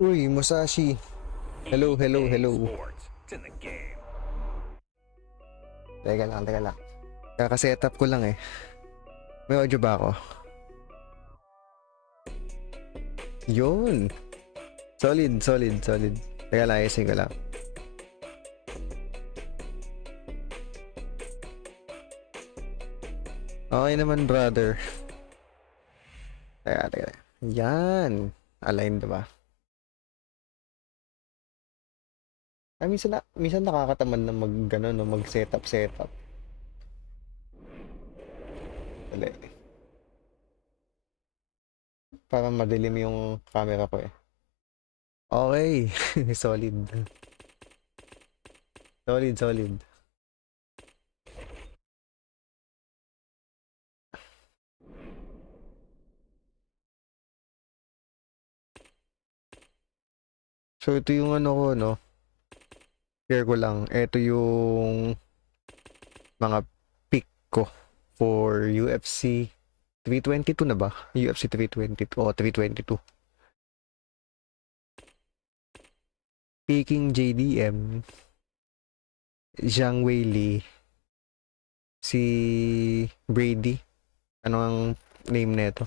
Uy, Musashi. Hello, hello, EA hello. Sports. It's in the game. Teka lang, teka lang. Kaka-setup ko lang eh. May audio ba ako? Yun. Solid, solid, solid. Teka lang, ayusin ko lang. Okay naman, brother. Teka, teka. Yan. Aligned ba? Ay, minsan nakakatamad na gano, no, mag-setup. Dali. Para madilim yung camera ko eh. Okay. Solid. Solid, solid. So, ito yung ano ko, no? Share ko lang. Ito yung mga pick ko for UFC 322 na ba? UFC 322 o 322. Picking JDM, Zhang Weili, si Brady, ano ang name nito?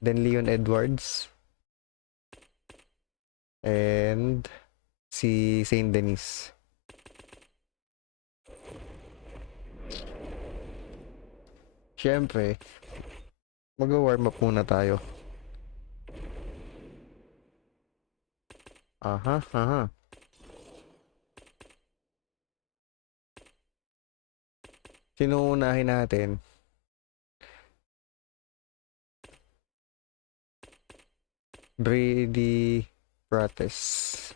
Then Leon Edwards, and si Saint Denis. Siyempre, mag-warm up muna tayo. Aha, aha. Sino unahin natin? Brady Prates.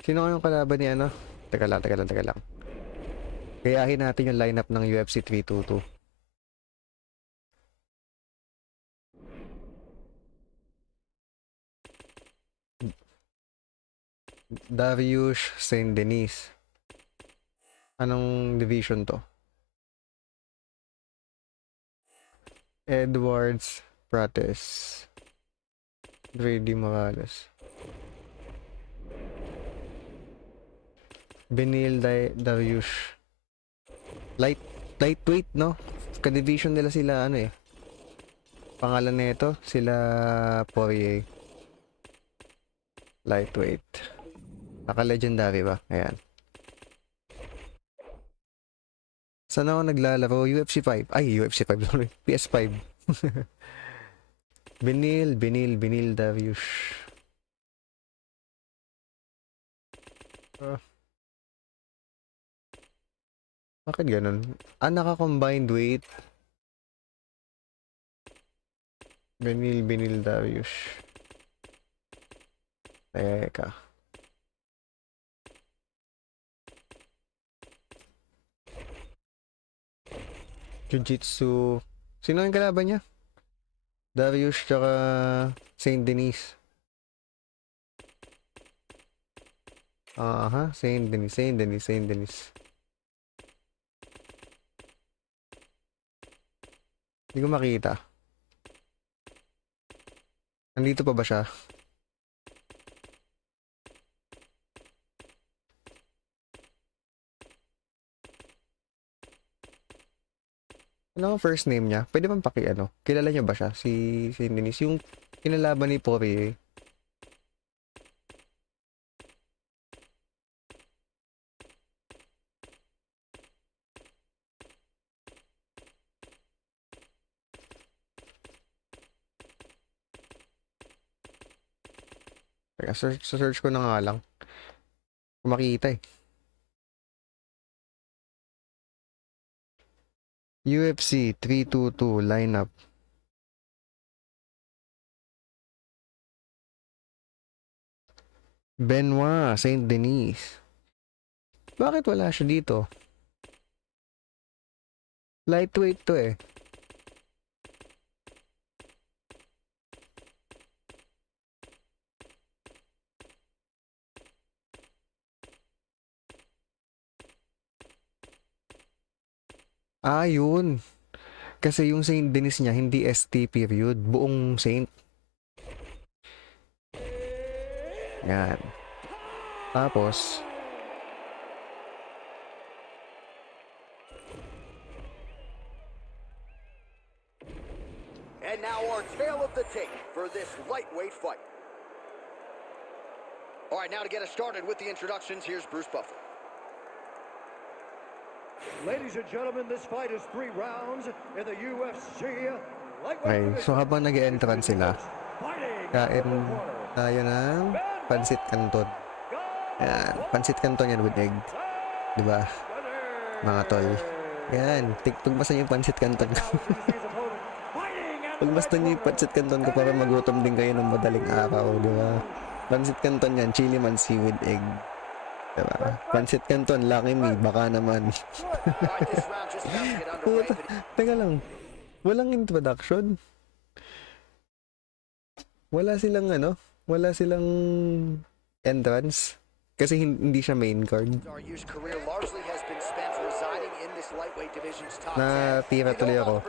Sino kayong kalaban ni ano? Teka lang. Gayahin natin yung lineup ng UFC 322. Darius Saint Denis. Anong division to? Edwards Prates. Brady Morales. Darius. Lightweight, no? Ka-division nila sila ano eh. Pangalan nito sila Poirier. Lightweight. Naka-legendary ba? Ayan. Saan ako naglalaro? UFC 5. Ay, UFC 5. PS5. Benil Darius. Bakit ganun? Naka-combined weight. Benil Darius. Teka. Jiu-Jitsu. Sino yung kalaban niya? Darius tsaka Saint Denis. Aha, Saint Denis. Hindi ko makita. Nandito pa ba siya? Ano ang first name niya? Pwede bang ano? Kilala niyo ba siya? Si Saint Denis. Yung kinalaban ni Poirier. Teka, search ko na nga lang. Kung makita eh. UFC 322 lineup. Benoit Saint Denis. Bakit wala siya dito? Lightweight to eh. Yun. Kasi yung Saint Denis niya, hindi ST period. Buong Saint. Yan. Tapos, And now our tale of the tape for this lightweight fight. All right, now to get us started with the introductions, here's Bruce Buffer. Ladies and gentlemen, this fight is 3 rounds in the UFC lightweight okay. division. So habang nag-entrance sila, kain tayo ng pansit canton. Yan. Pansit canton yan with egg. Diba? Mga tol. Yan. Tugmasan yung pansit canton ko. Pagmastan niyo yung pansit canton ko para magutom din kayo ng madaling araw. Diba? Pansit canton yan. Chili mansi with egg. Diba? Pansit canton. Lucky me. Baka naman. Teka lang. Walang introduction. Wala silang wala silang entrance. Kasi hindi siya main card. Natira tuloy ako.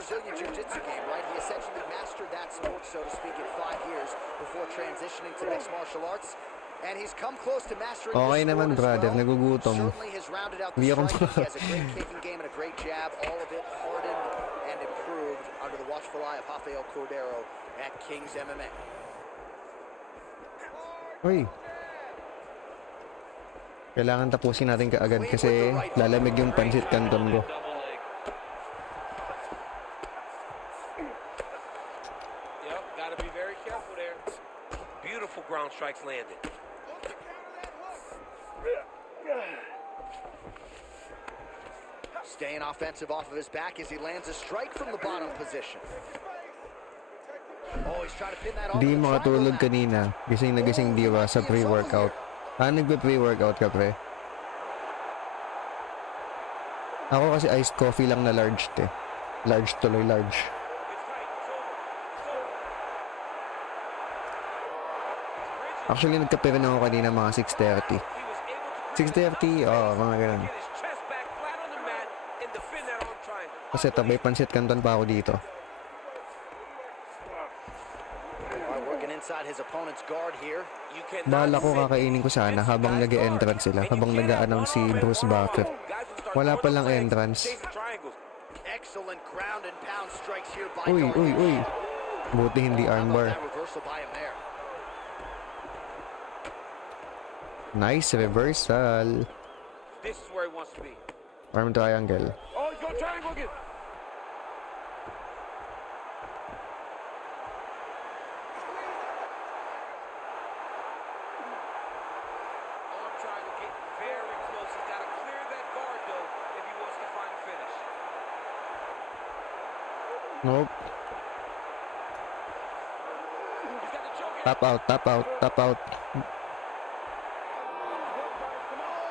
Okay naman brother, nagugutom. Hindi ako Uy. Kailangan tapusin natin kaagad kasi lalamig yung pansit canton ko. Yep, gotta be very careful there. Beautiful ground strikes landed. Staying offensive off of his back as he lands a strike from the bottom position. Oh, he's trying to pin that off. Di makatulog kanina. Gising na gising diwa sa pre-workout. Nagpe-pre-workout ka pre? Ako kasi iced coffee lang na large te. Large tuloy, large. Actually, nagkape rin ako kanina mga 6:30. 6:30? Oo, mga ganun. Kasi tabay pansit canton pa ako dito. Bahala ko kakainin ko sana habang nag-e-entrance sila. Habang nag-a-announce si Bruce Buffer. Wala pa lang entrance. Uy, uy, uy. Buti hindi armbar. Nice reversal. Arm triangle. Oh, he's going triangle again. Arm triangle getting very close. He's got to clear that guard, though, if he wants to find a finish. Nope. Tap out, tap out, tap out.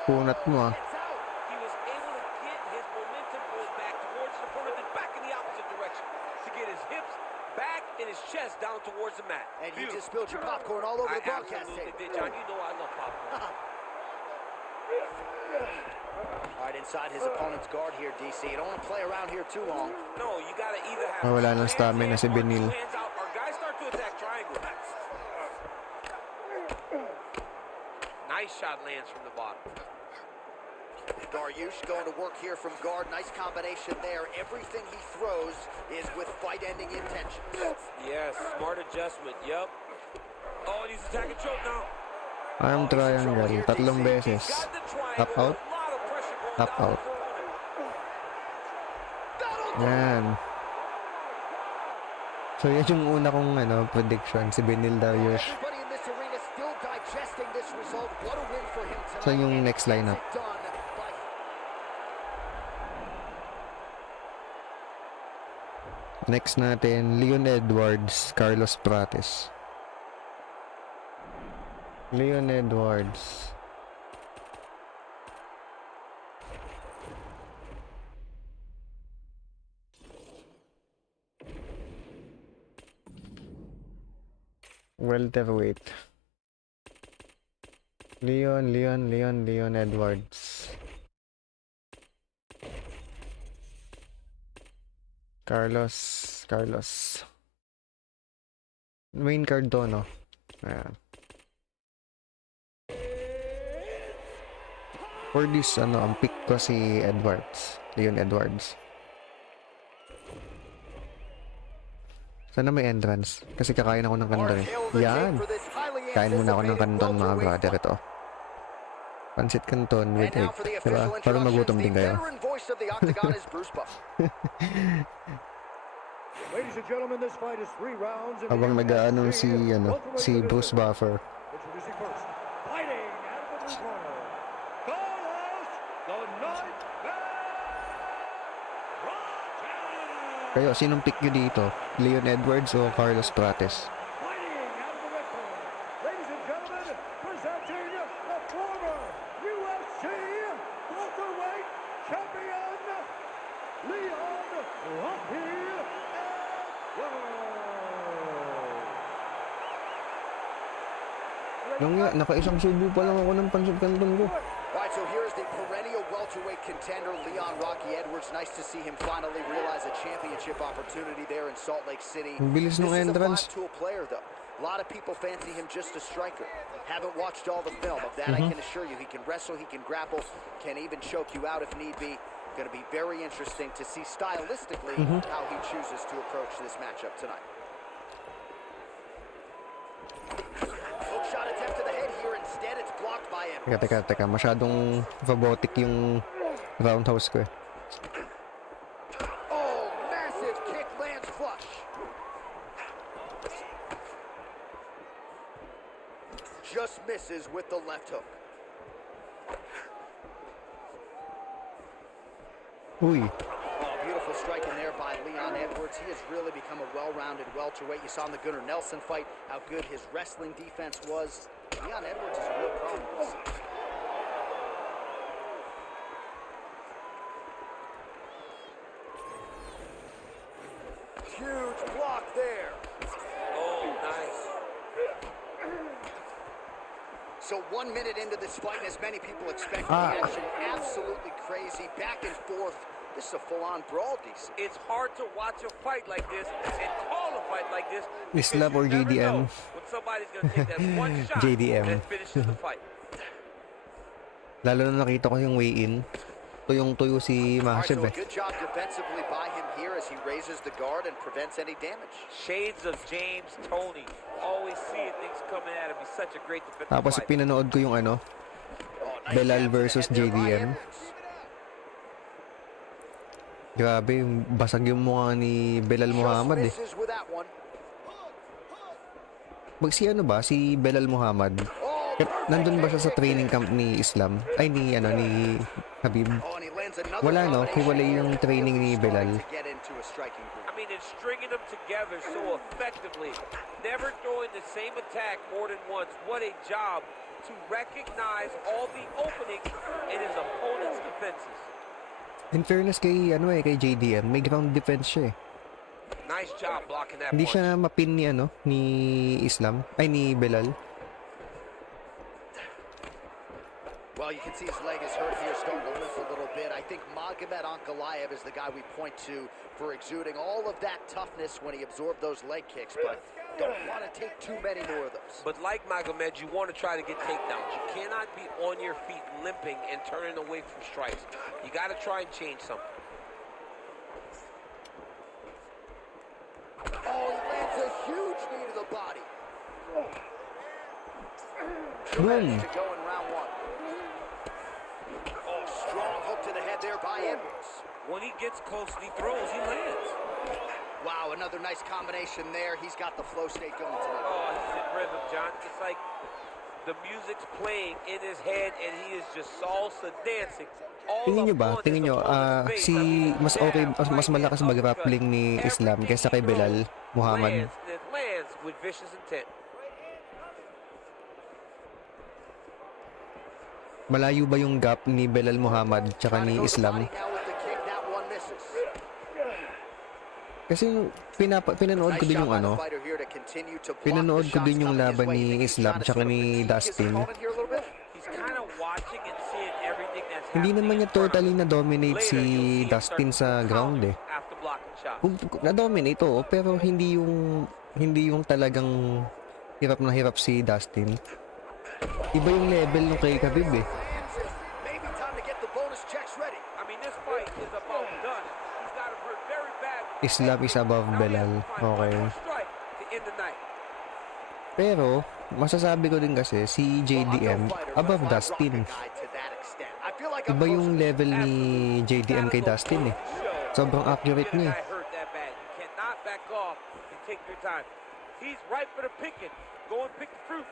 Punat mo ah. He was able to get his momentum going back towards his opponent and back in the opposite direction to get his hips back and his chest down towards the mat. And you just spilled your popcorn all over the broadcast tape. tape. Did, John. You know I love popcorn. All right, inside his opponent's guard here, DC. You don't want to play around here too long. No, you got to either have Wala nang stamina si Benil. hands out or guys start to attack triangle. Nice shot lands from the bottom. Dariush going to work here from guard. Nice combination there. Everything he throws is with fight-ending intention. Yes, smart adjustment. Yep. Oh, and he's attacking choke now. Arm triangle. Tatlong beses. Tap out. Tap out. Yan. So yan yung una kong prediction. Si Benil Dariush. So yung next lineup. Next natin, Leon Edwards, Carlos Prates. Leon Edwards. Welterweight. Leon Edwards. Carlos. Main card to, no? Ayan. For this, ang pick ko si Leon Edwards. Sana may entrance. Kasi kakain ako ng kanton. Yan! Kain muna ako ng kanton, mga brother, ito. Pansit canton with egg. Diba? Para magutom din kayo. Ladies and gentlemen, this fight is 3 rounds. Habang nag-ano si Bruce Buffer. Introducing first, fighting out of the blue corner, Carlos the Nightmare Prates. Kayo, sinong pick nyo dito? Leon Edwards o Carlos Prates? Fighting out of the red corner, ladies and gentlemen, presenting the former UFC welterweight champion, Leon Rocky Edwards. Yung nga, naka-isang subo pa lang ako ng pansit canton ko. Right, so here's the perennial welterweight contender, Leon Rocky Edwards. Nice to see him finally realize a championship opportunity there in Salt Lake City. Ang bilis ng entrance. This is a five-tool player, though. A lot of people fancy him just a striker. Haven't watched all the film. Of that, I can assure you. He can wrestle, he can grapple, can even choke you out if need be. Going to be very interesting to see stylistically how he chooses to approach this matchup tonight. Hook shot attempt to the head here. Instead, it's blocked by him. Teka. Masyadong robotic yung roundhouse ko eh. Oh, massive kick lands flush. Just misses with the left hook. Uy. Oh, beautiful strike in there by Leon Edwards. He has really become a well-rounded welterweight. You saw in the Gunnar Nelson fight how good his wrestling defense was. Leon Edwards is a real problem. Huge block there. Oh, nice. So 1 minute into this fight, and as many people expect, the action absolutely crazy, back and forth. This is a full-on brawl, DC. It's hard to watch a fight like this and call a fight like this. Islam or because you never JDM? know when somebody's going to take that one shot JDM. that finishes the fight. Lalo na nakita ko yung weigh-in. Tuyong-tuyo si All right, Mahasib so eh. a good job defensively by him here as he raises the guard and prevents any damage. Shades of James Toney. Always seeing things coming at him. He's such a great defensive Tapos fighter. pinanood ko yung Oh, nice Belal jab to the versus head there by JDM. Edwards. Grabe, basag yung mukha ni Belal Muhammad eh. Just misses with that one. Si Belal Muhammad? Oh, Nandun ba siya sa training camp ni Islam? Ay, ni Habib? oh, and he lands another Wala, no? combination Hiwalay there. yung training ni Really starting Belal. to get into a striking groove. I mean, it's stringing them together so effectively. Never throwing the same attack more than once. What a job to recognize all the openings in his opponent's defenses. In fairness kay JDM, may ground defense siya eh. Nice job blocking that Hindi punch. siya mapin ni Islam, ay ni Belal. Well, you can see his leg is hurt here, starting to limp a little bit. I think Magomed Ankalaev is the guy we point to for exuding all of that toughness when he absorbed those leg kicks, but don't want to take too many more of those. But like Magomed, you want to try to get takedowns. You cannot be on your feet limping and turning away from strikes. You got to try and change something. Oh, he lands a huge knee to the body. Boom! To go in round one. Oh, strong hook to the head there by Edwards. When he gets close and he throws, he lands. Wow, another nice combination there. He's got the flow state going tonight. Oh, he's in rhythm, John. It's like the music's playing in his head and he is just salsa dancing. Tingin nyo, mas malakas mag-grappling ni Islam kaysa kay Belal Muhammad. Lands with vicious intent. Malayo ba yung gap ni Belal Muhammad tsaka ni Islam? Kasi pinanood ko din yung pinanood ko din yung laban ni Islam tsaka ni Dustin. Hindi naman niya totally na-dominate si Dustin sa ground eh. shots. Na-dominate, oo, pero hindi yung talagang hirap na hirap si Dustin. Iba yung level nung kay Khabib eh. Maybe time to get the bonus checks ready. I mean, this fight is about done. He's got him hurt very bad. Islam is above Now he has Belal. to find one Okay. more strike to end the night. Pero, masasabi ko din kasi, si JDM above Dustin. Iba yung level ni JDM kay Dustin eh. Sobrang accurate niya. I heard that bad. You cannot back off and take your time. He's ripe for the picking. Go and pick the fruit.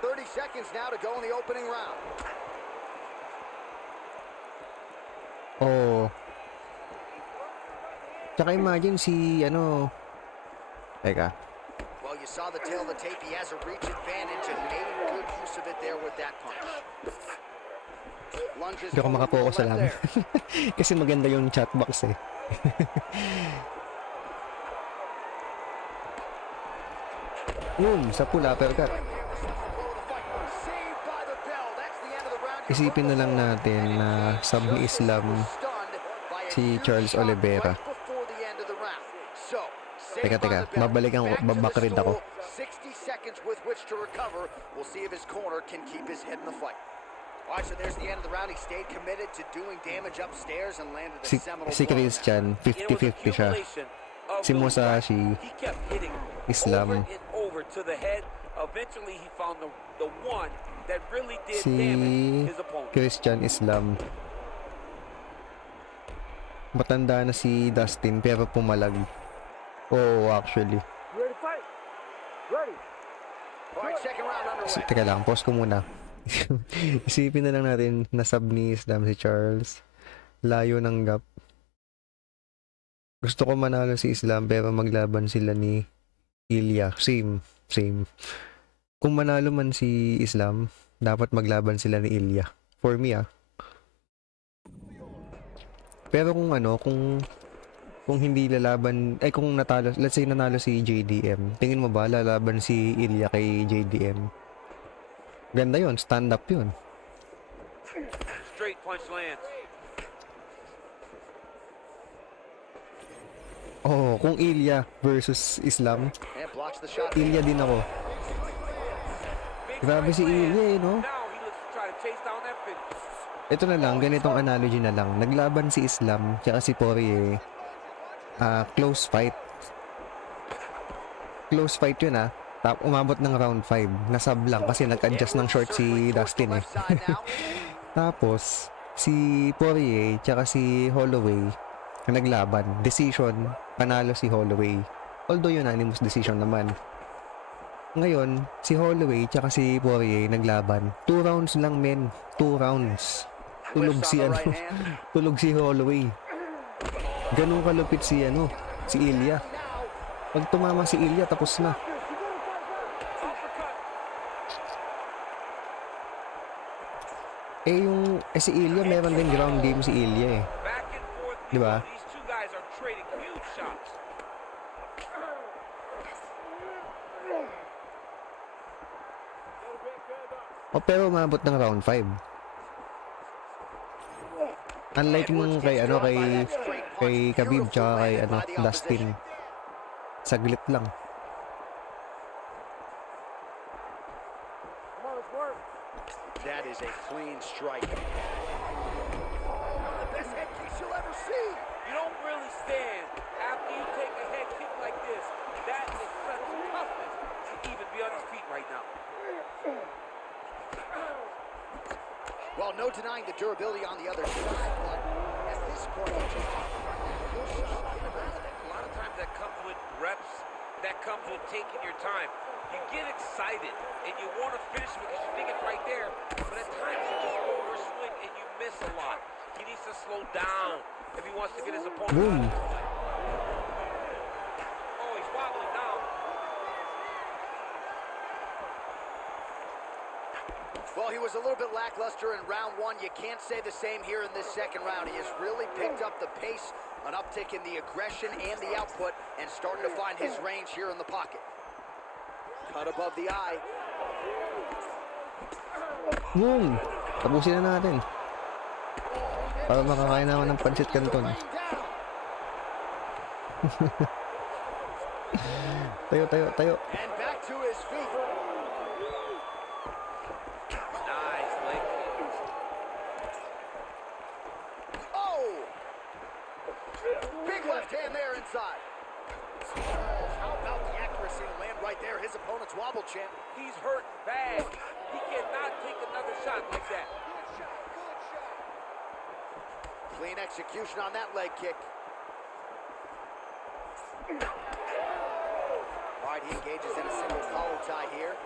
30 seconds now to go in the opening round. Oo. Tsaka imagine si, Teka. Well, you saw the tail of the tape. He has a reach advantage and made good use of it there with that punch. Lunges Hindi ako forward makapokus with sa the lang. left there. Kasi maganda yung chat box eh. Sa pula, perkat. Saved by the bell. That's the end of the round. Isipin na lang natin na sub ni Islam si Charles Oliveira. Teka, babalikan ko, babakrid ako. 60 seconds with which to recover. We'll see if his corner can keep his head in the fight. All right, so there's the end of the round. He stayed committed to doing damage upstairs and landed a seminal Si blow. Christian, 50-50 siya. Si Musashi, He kept hitting Islam. over and over to the head. Eventually, he found the one that really did Si damage his opponent. Christian Islam. Matanda na si Dustin pero pumalag. Oo, actually. Ready to fight? Ready. All right, second round underway. Teka lang, pause ko muna. Isipin na lang natin na sub ni Islam si Charles. Layo ng gap. Gusto ko manalo si Islam pero maglaban sila ni Ilya. Same. Kung manalo man si Islam, dapat maglaban sila ni Ilya. For me Pero kung hindi lalaban, kung natalo, let's say nanalo si JDM, tingin mo ba lalaban si Ilya kay JDM? Ganda yon, stand up yun. Straight punch lands. Oh, kung Ilya versus Islam, And blocks the shot. Ilya din ako. Big Grabe right si land. Ilya no? Now he looks to try to chase down that finish. Ito na lang, ganitong analogy na lang. Naglaban si Islam, tsaka si Poirier. Close fight. Close fight yun umabot ng round 5. Nasab lang kasi nag-adjust ng short si Dustin eh. Tapos, si Poirier tsaka si Holloway naglaban. Decision, panalo si Holloway. Although unanimous decision naman. Ngayon, si Holloway tsaka si Poirier naglaban. 2 rounds lang men. 2 rounds. Tulog si Holloway. Ganun kalupit si Ilya. Pag tumama si Ilya, tapos na. Si Ilya, meron din ground game si Ilya eh. Back and forth. Di ba? These two guys are trading huge shots. Pero umabot ng round 5. Unlike nung kay Khabib tsaka kay Dustin. Saglit lang. That is a clean strike. The best head kicks you'll ever see. You don't really stand after you take a head kick like this. That is such toughness to even be on his feet right now. Well, no denying the durability on the other side, but at this point, you just A lot of times that comes with reps, that comes with taking your time. You get excited and you want to finish because you think it's right there, but at times you just overswing and you miss a lot. He needs to slow down if he wants to get his opponent Boom. out of the fight. Oh, he's wobbling now. Well, he was a little bit lackluster in round 1. You can't say the same here in this second round. He has really picked up the pace, an uptick in the aggression and the output, and starting to find his range here in the pocket. Cut above the eye. Boom! Tapusin na natin. Para makakain naman ng pancit canton. Tayo, tayo, tayo. And back to his feet. Nice leg kick. Oh! Big left hand there inside. How about the accuracy to land right there? His opponent's wobble champ. He's hurt bad. He cannot take another shot like that. Clean execution on that leg kick. All right, he engages in a single collar tie here.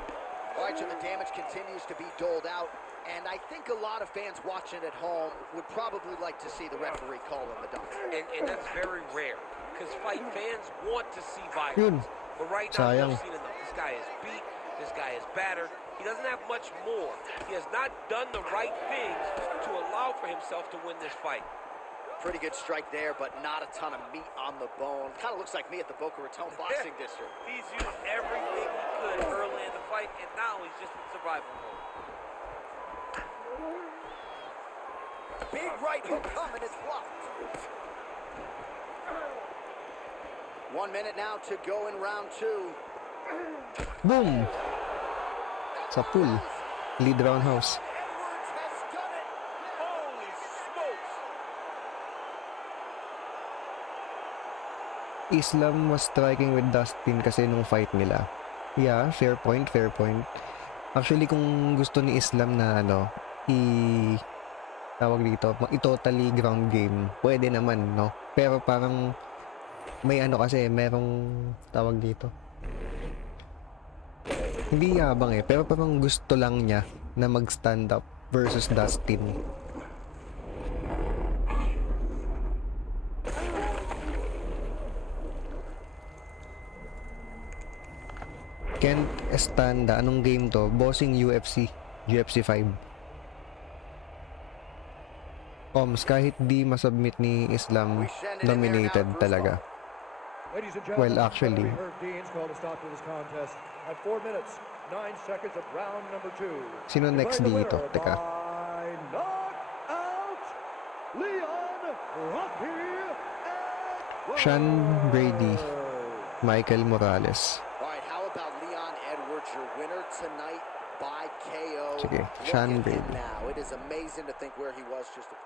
All right, so the damage continues to be doled out. And I think a lot of fans watching at home would probably like to see the referee call in the double. And that's very rare. Because fight fans want to see violence. Yun. But right now, Sayang. we've seen enough. This guy is beat. This guy is battered. He doesn't have much more. He has not done the right things to allow for himself to win this fight. Pretty good strike there, but not a ton of meat on the bone. Kind of looks like me at the Boca Raton Boxing District. He's used everything he could early in the fight, and now he's just in survival mode. Big right hook coming, it's blocked. 1 minute now to go in round two. Boom! Sa pool. Lead roundhouse. Edwards has done it. Holy smokes! Islam was striking with Dustin kasi nung fight nila. Yeah, fair point, fair point. Actually, kung gusto ni Islam na tawag dito, i-totally ground game, pwede naman, no? Pero parang may kasi, merong tawag dito. Hindi yabang pero parang gusto lang niya na mag-stand up versus Dustin. Kent Estanda, anong game to? Bossing UFC 5. Kahit di masubmit ni Islam, nominated talaga. Ladies and Well, gentlemen, actually. Herb Dean's called a stop to this contest at 4 minutes, 9 seconds of round number 2. Sino next Declaring the dito? winner Teka. by knockout, Leon Rocky Edwards. Sean Brady, Michael Morales. All right, how about Leon Edwards, your winner tonight by KO? Sige, Look Sean at him Brady. now. It is amazing to think where he was just a...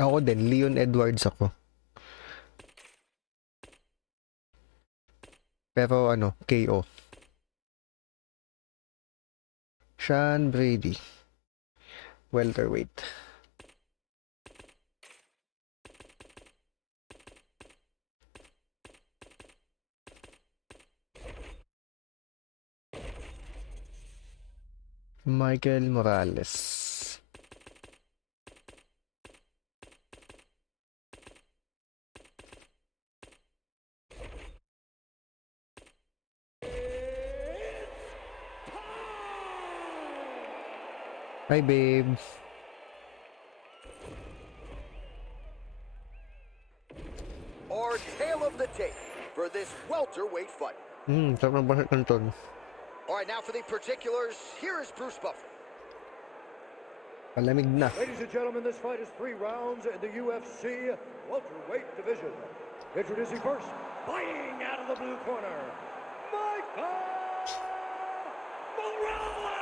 Ako din, Leon Edwards ako. Pero KO. Sean Brady, welterweight. Michael Morales. Hi, babe. Our tale of the tape for this welterweight fight. Sarap ng basit kanton. All right, now for the particulars, here is Bruce Buffer. Palamig na. Ladies and gentlemen, this fight is 3 rounds in the UFC welterweight division. Introducing first, fighting out of the blue corner, Michael Morales!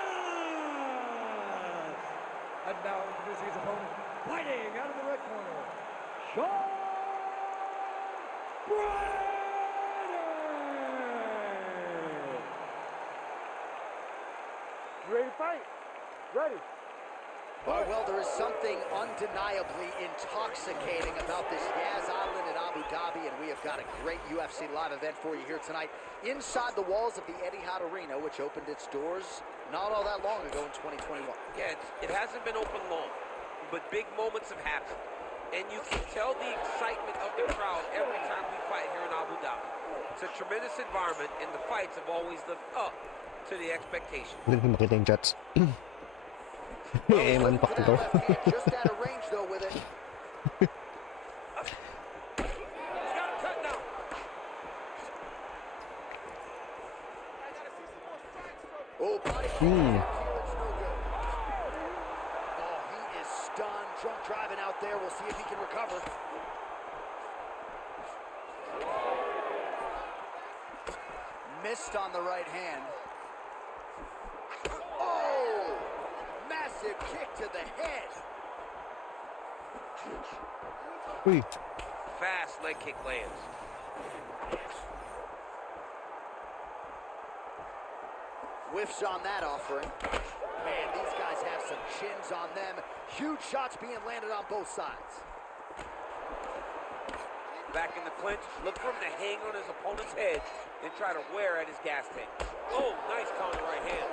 And now introducing his opponent, fighting out of the red corner, Sean Brady! Ready to fight? Ready. Well, there is something undeniably intoxicating about this Yaz Island at Abu Dhabi, and we have got a great UFC live event for you here tonight inside the walls of the Etihad Arena, which opened its doors not all that long ago in 2021. Yeah, it hasn't been open long, but big moments have happened. And you can tell the excitement of the crowd every time we fight here in Abu Dhabi. It's a tremendous environment, and the fights have always lived up to the expectation. Hindi ko makita yung chats. Well, he's Eman looking for that paklo. left hand, just out of range though with it. He's got him cut now. Oh, body Hmm. here, it's no good. Oh, he is stunned. Drunk driving out there. We'll see if he can recover. Missed on the right hand. Oh! Massive kick to the head. Uy. Fast leg kick lands. Whiffs on that offering. Man, these guys have some chins on them. Huge shots being landed on both sides. Back in the clinch, look for him to hang on his opponent's head and try to wear at his gas tank. Oh, nice counter right hand.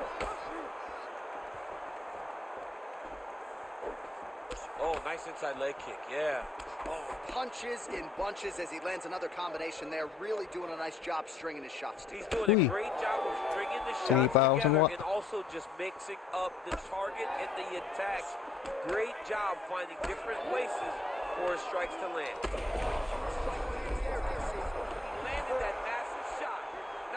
Oh, nice inside leg kick, yeah. Oh, punches in bunches as he lands another combination there. Really doing a nice job stringing his shots He's together. doing Uy. a great job of stringing the Sige shots pa ako sa together mukha. and also just mixing up the target and the attacks. Great job finding different places for his strikes to land. Landed that massive shot.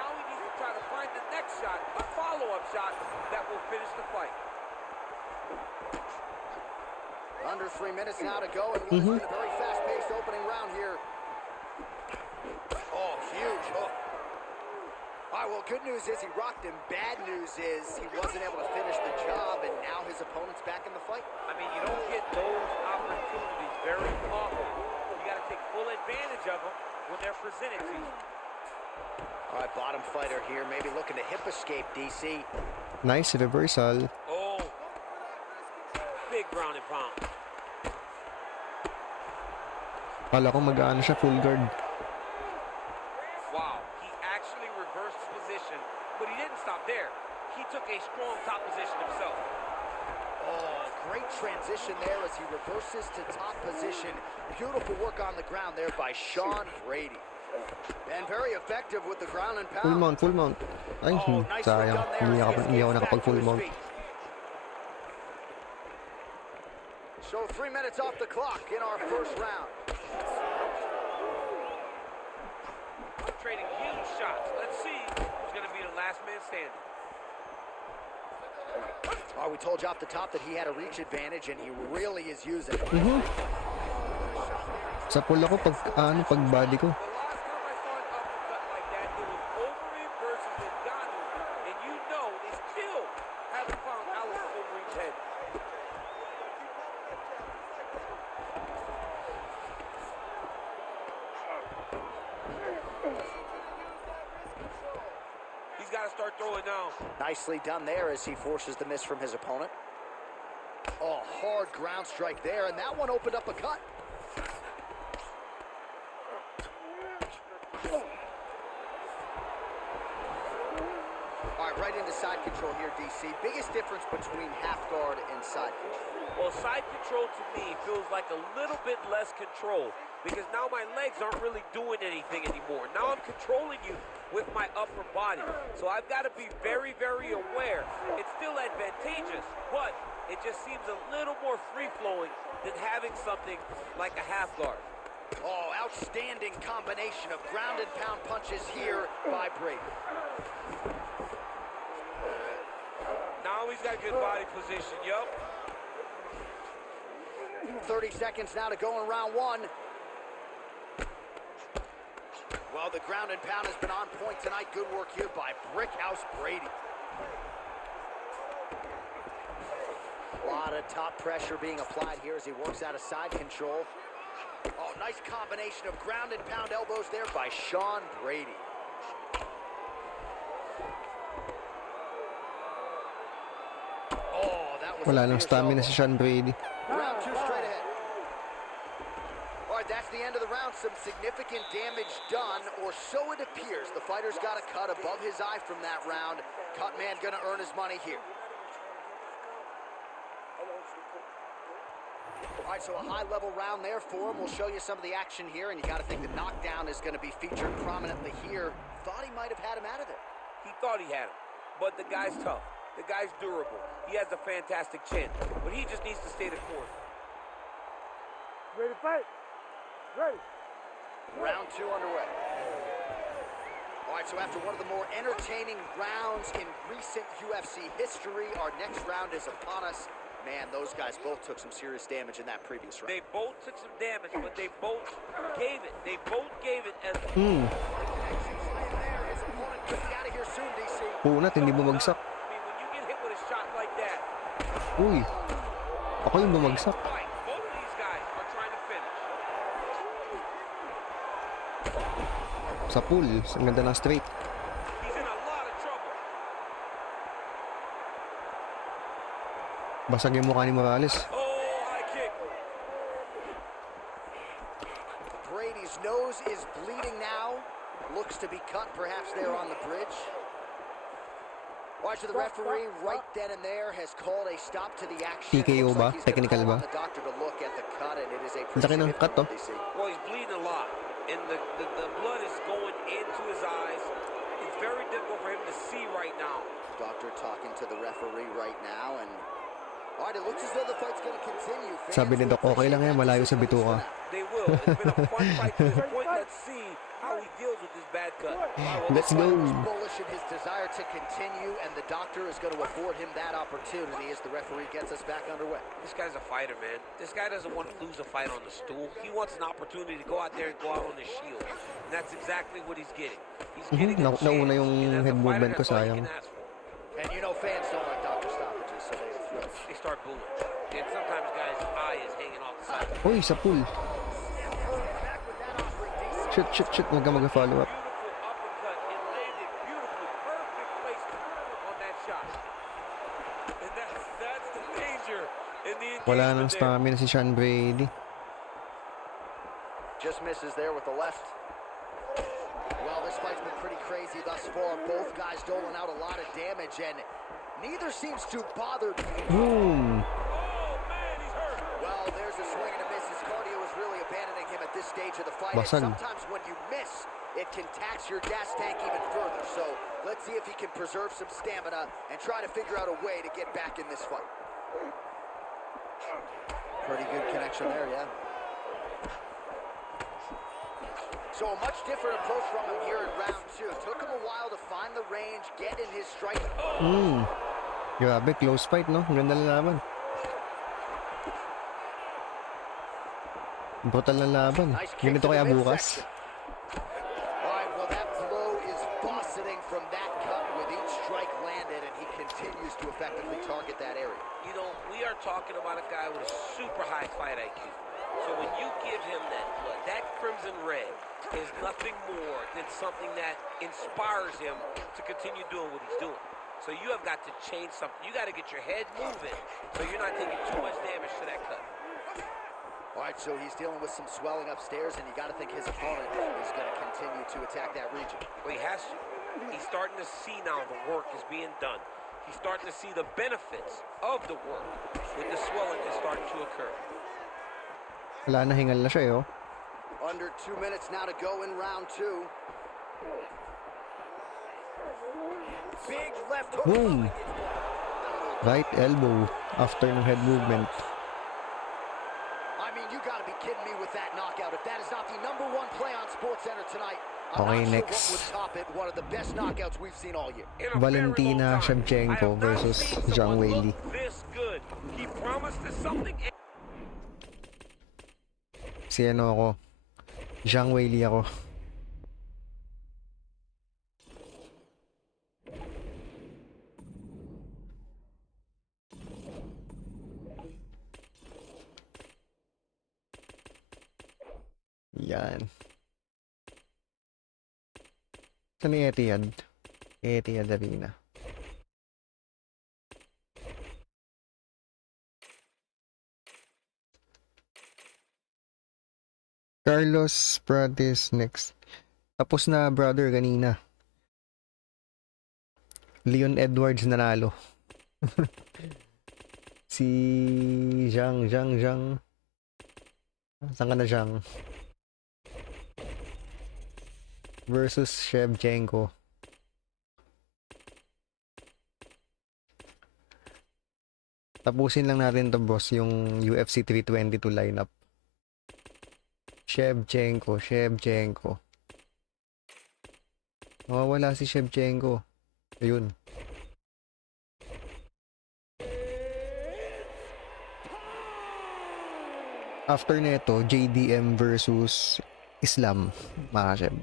Now he needs to try to find the next shot, a follow-up shot that will finish the fight. Under 3 minutes now to go, and what has been a very fast-paced opening round here. Oh, huge hook. All right, well, good news is he rocked him. Bad news is he wasn't able to finish the job, and now his opponent's back in the fight. I mean, you don't get those opportunities very often. You got to take full advantage of them when they're presented to you. All right, bottom fighter here, maybe looking to hip escape, DC. Nice reversal. Oh, big ground and pound. Kala ko mag-ano siya, full guard. Wow, he actually reversed the position, but he didn't stop there. He took a strong top position himself. Oh, great transition there as he reverses to top position. Beautiful work on the ground there by Sean Brady. And very effective with the ground and Full pound. mount, full mount. Ay, Oh, nicely sayang. done there Hindi as ako, he hindi ako escapes nakapag back full to his mount. feet. So 3 minutes off the clock in our first round. Trading huge shots. Let's see who's going to be the last man standing. Oh, we told you off the top that he had a reach advantage, and he really is using it. Sa pull ako pag, pag body ko. The last time I saw an uppercut like that, it was Overeem versus Ngannou, and you know they still haven't found Alistair Overeem's head. He's got to start throwing now. Nicely done there as he forces the miss from his opponent. Oh, hard ground strike there, and that one opened up a cut. All right, right into side control here, DC. Biggest difference between half guard and side control. Well, side control to me feels like a little bit less control because now my legs aren't really doing anything anymore. Now I'm controlling you with my upper body. So I've got to be very, very aware. It's still advantageous, but it just seems a little more free-flowing than having something like a half guard. Oh, outstanding combination of ground and pound punches here by Brady. Now he's got good body position, yup. 30 seconds now to go in round one. Well, the ground and pound has been on point tonight. Good work here by Brickhouse Brady. A lot of top pressure being applied here as he works out of side control. Oh, nice combination of ground and pound elbows there by Sean Brady. Oh, that was Wala a nang fierce stamina elbow. si Sean Brady. Round two straight ahead. All right, that's the end of the round. Some significant damage done, or so it appears. The fighter's got a cut above his eye from that round. Cut man gonna earn his money here. All right, so a high-level round there for him. We'll show you some of the action here, and you got to think the knockdown is going to be featured prominently here. Thought he might have had him out of there. He thought he had him, but the guy's tough. The guy's durable. He has a fantastic chin, but he just needs to stay the course. Ready to fight? Ready. Round 2 underway. All right, so after one of the more entertaining rounds in recent UFC history, our next round is upon us. Man, those guys both took some serious damage in that previous round. They both took some damage, but they both gave it. They both gave it as His opponent could be out of here soon, DC. Punat, hindi bumagsak. I mean, when you get hit with a shot like that, Uy. Ako yung bumagsak. fight. Both of these guys are trying to finish. Sa pool. Ang ganda ng straight. He's in a lot of trouble. Basag yung mukha ni Morales. Oh, high kick. Brady's nose is bleeding now. Looks to be cut, perhaps there on the bridge. Watch the referee right then and there has called a stop to the action. TKO Looks ba? like he's gonna Technical call ba? on the doctor to look at the cut, and it is a Ang laki ng cut, oh. DC. Well, he's bleeding a lot, and the blood is going into his eyes. It's very difficult for him to see right now. Doctor talking to the referee right now, and all right, it looks as though the fight's going to continue. Fans Sabi ni will Doc, okay lang yan, appreciate malayo that sa decision bituka. for now. They will. It's been a fun fight to this point. Let's see how he deals with this bad cut. Let's go. He's bullish in his desire to continue, and the doctor is going to afford him that opportunity as the referee gets us back underway. This guy's a fighter, man. This guy doesn't want to lose a fight on the stool. He wants an opportunity to go out there and go out on his shield. And that's exactly what he's getting. He's getting a chance. Nauna yung And as a head fighter, movement ko, that's all you sayang. can ask for. And you know fans don't like doctor stoppages, so they throw. They start booing. And sometimes guys' eye is hanging off the side. Uy, sa pool. Back with that offering, DC. Shit. Huwag ka mag-follow up. Beautiful uppercut. It landed beautifully. Perfect placement on that shot. And that's the danger in the engagement Wala nang there. stamina si Sean Brady. Just misses there with the left. Well, this fight's been pretty crazy thus far. Both guys doling out a lot of damage, and neither seems too bothered. Boom! Oh, man, he's hurt. Well, there's a swing and a miss. His cardio is really abandoning him at this stage of the fight. And Basag. sometimes when you miss, it can tax your gas tank even further. So let's see if he can preserve some stamina and try to figure out a way to get back in this fight. Pretty good connection there, yeah. So a much different approach from him here in round 2. Took him a while to find the range, get in his strike. Grabe, close fight, no? Ang ganda ng laban. Brutal na laban. Nice kick Ganito to kaya the bukas? midsection. All right, well, that blow is bossing from that cut with each strike landed, and he continues to effectively target that area. You know, we are talking about a guy with a super high fight IQ. So when you give him that blood, that crimson red is nothing more than something that inspires him to continue doing what he's doing. So you have got to change something. You got to get your head moving so you're not taking too much damage to that cut. All right, so he's dealing with some swelling upstairs, and you got to think his opponent is going to continue to attack that region. Well, he has to. He's starting to see now the work is being done. He's starting to see the benefits of the work with the swelling that's starting to occur. Wala na, hingal na siya, eh, oh. Under 2 minutes now to go in round 2. Big left hook. Boom! Right elbow after ng head movement. I mean, you got to be kidding me with that knockout. If that is not the #1 play on SportsCenter tonight, I'm Okay, not next. sure what would top it. One of the best knockouts we've seen all year. In a Valentina very long time, Shevchenko I have not versus seen Zhang someone Weili. look this good. He promised us something. Si ano ako? Zhang Weili ako. Yan. Saan ni Etihad? Etihad Arena. Carlos Prades next. Tapos na, brother, kanina. Leon Edwards nanalo. Si Zhang. Saan ka na, Zhang? Versus Shevchenko. Tapusin lang natin to boss, yung UFC 322 lineup. Shevchenko. Mawawala si Shevchenko. Ayun. After neto, JDM versus Islam, mga Shev.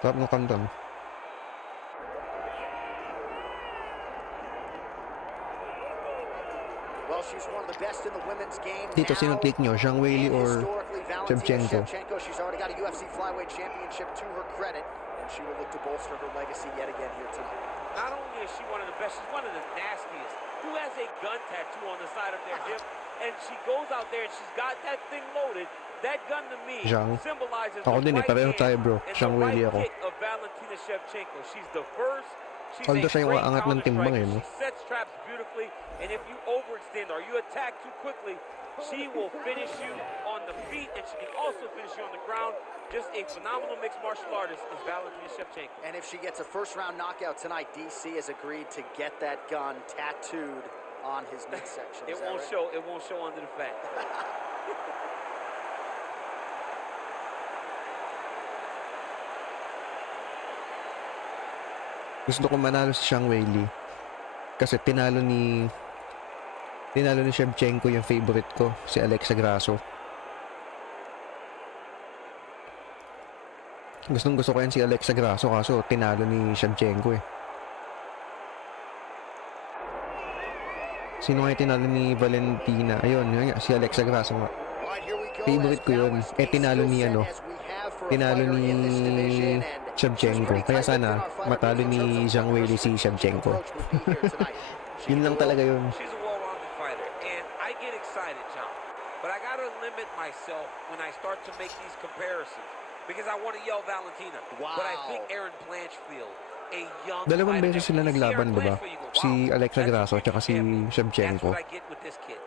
Sarap ng kanton. Well, she's one of the best in the women's game Dito, now, sino take nyo? Zhang Weili and or historically, Valentina Shevchenko? Shevchenko, she's already got a UFC flyweight championship to her credit, and she will look to bolster her legacy yet again here tonight. Not only is she one of the best, she's one of the nastiest. Who has a gun tattoo on the side of their hip, and she goes out there and she's got that thing loaded. That gun to me Zhang. symbolizes Ako the din right pareho hand tayo bro. and Zhang the Weili right ako. kick of Valentina Shevchenko. She's the first. She's Although a siya yung great aangat ng timbang counter-striker. no? She sets traps beautifully, and if you overextend or you attack too quickly, she will finish you on the feet, and she can also finish you on the ground. Just a phenomenal mixed martial artist is Valentina Shevchenko. And if she gets a first-round knockout tonight, DC has agreed to get that gun tattooed on his midsection. It won't show. It won't show under the fat. Gusto ko manalo si Zhang Weili. Kasi tinalo ni Shevchenko yung favorite ko, si Alexa Grasso. Gusto ko yan si Alexa Grasso kaso tinalo ni Shevchenko eh. Sino nga yung tinalo ni Valentina? Ayun, yun nga, si Alexa Grasso nga. Favorite ko yun. Eh tinalo ni tinalo ni Shevchenko. Kaya sana matalo ni Zhang Weili si Shevchenko. Yun lang talaga yun. She's a well-rounded fighter, and I get excited, John. But I gotta limit myself when I start to make these comparisons because I want to yell Valentina. Wow. But I think Aaron Blanchfield, a young Dalawang fighter, beses sila you see naglaban, Aaron diba? Blanchfield, you go, Si wow, Alexa that's a Grasso future tsaka si champion. Shevchenko. That's what I get with this kid.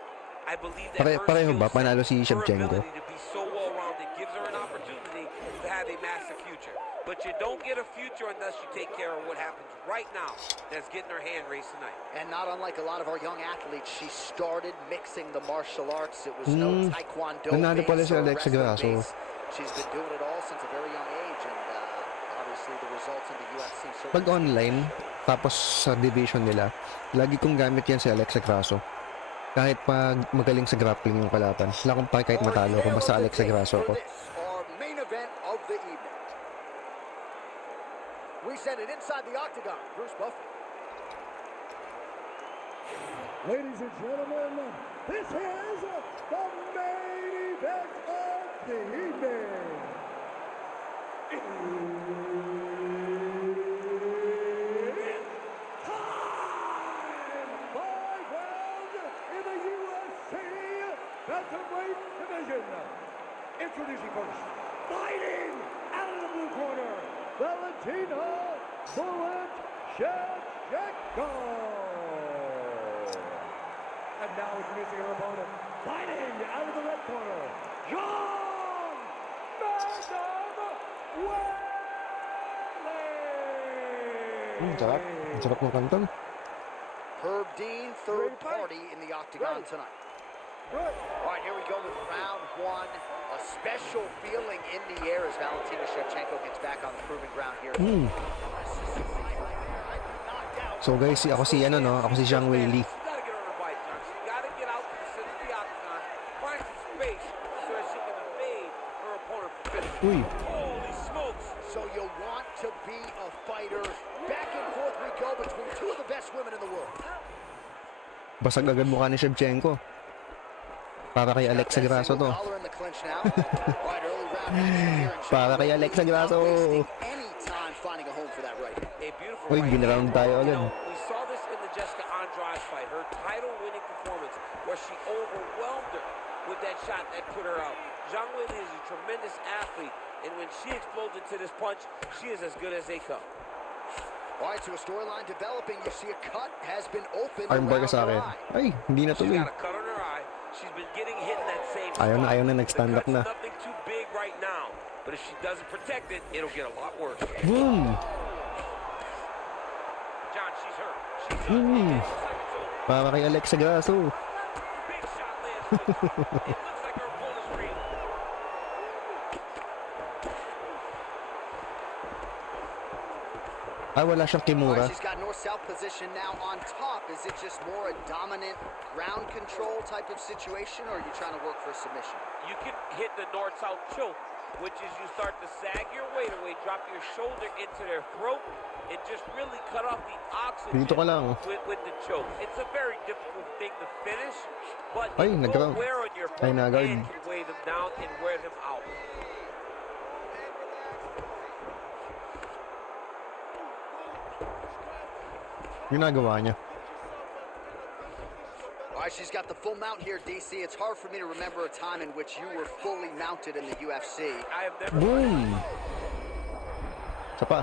I believe that her Pareho ba? skill Panalo set, si her Shevchenko. ability to be so well-rounded gives her an opportunity to have a massive future. But you don't get a future unless you take care of what happens right now that's getting her hand raised tonight. And not unlike a lot of our young athletes, she started mixing the martial arts. It was no taekwondo Nanalo pala base si or Alexa wrestling Grasso. base. She's been doing it all since a very young age, and obviously the results in the UFC. Pag online, tapos sa division nila, lagi kong gamit yan si Alexa Grasso. Kahit pag magaling sa grappling yung kalaban. Wala akong pake kahit matalo ko, basta Alexa Grasso ako. Our main event of the evening. We send it inside the octagon. Bruce Buffer. Ladies and gentlemen, this is the main event of the evening. It's time! 5 rounds in the UFC Bantamweight division. Introducing first, fighting out of the blue corner, Valentina Shevchenko. And now introducing her opponent, fighting out of the red corner, John Weili. Sarap. Sarap ng kanton. Herb Dean, third party in the octagon tonight. All right, here we go with round one. A special feeling in the air as Valentina Shevchenko gets back on the proving ground here. So guys, ako si Zhang Weili. She's got to get on her bike, John. She's got to get out to the center of the octagon, find some space so that she can evade her opponent from finishing. Uy, Holy smokes! So you want to be a fighter. Back and forth we go between two of the best women in the world. basag agad mukha ni Shevchenko. Para kay Alexa Grasso to. Collar in the clinch now. Right, early round action here in Para kay Alexa Grasso. Not wasting any time finding a home for that right. A beautiful Uy, right binaround hand. tayo You agad. know, we saw this in the Jessica Andrade fight, her title-winning performance, where she overwhelmed her with that shot that put her out. Zhang Weili is a tremendous athlete, and when she explodes into this punch, she is as good as they come. All right, so a storyline developing. You see a cut has been opened Armbar ka around sa her akin. eye. Ay, hindi na She's tuloy. got a cut on her eye. She's been getting hit in that same Ayaw spot. na, nag-stand The up cut's na. nothing too big right now, But if she doesn't protect it, it'll get a lot worse. Boom! John, she's hurt. She's hurt. Boom! 10 seconds over. Para kay Alexa Grasso. Big shot lands. It looks like her opponent's real. Wala siyang All Kimura. right, she's got north-south position now on top. Is it just more a dominant ground control type of situation, or are you trying to work for a submission? You can hit the north-south choke, which is you start to sag your weight away, drop your shoulder into their throat, and just really cut off the oxygen Dito ka lang. with the choke. It's a very difficult thing to finish, but Ay, it will nag-ground. wear on your Ay, opponent nagard. and can weigh them down and wear them out. Ginagawa niya. All right, she's got the full mount here, DC. It's hard for me to remember a time in which you were fully mounted in the UFC. I have never Boom! Isa pa.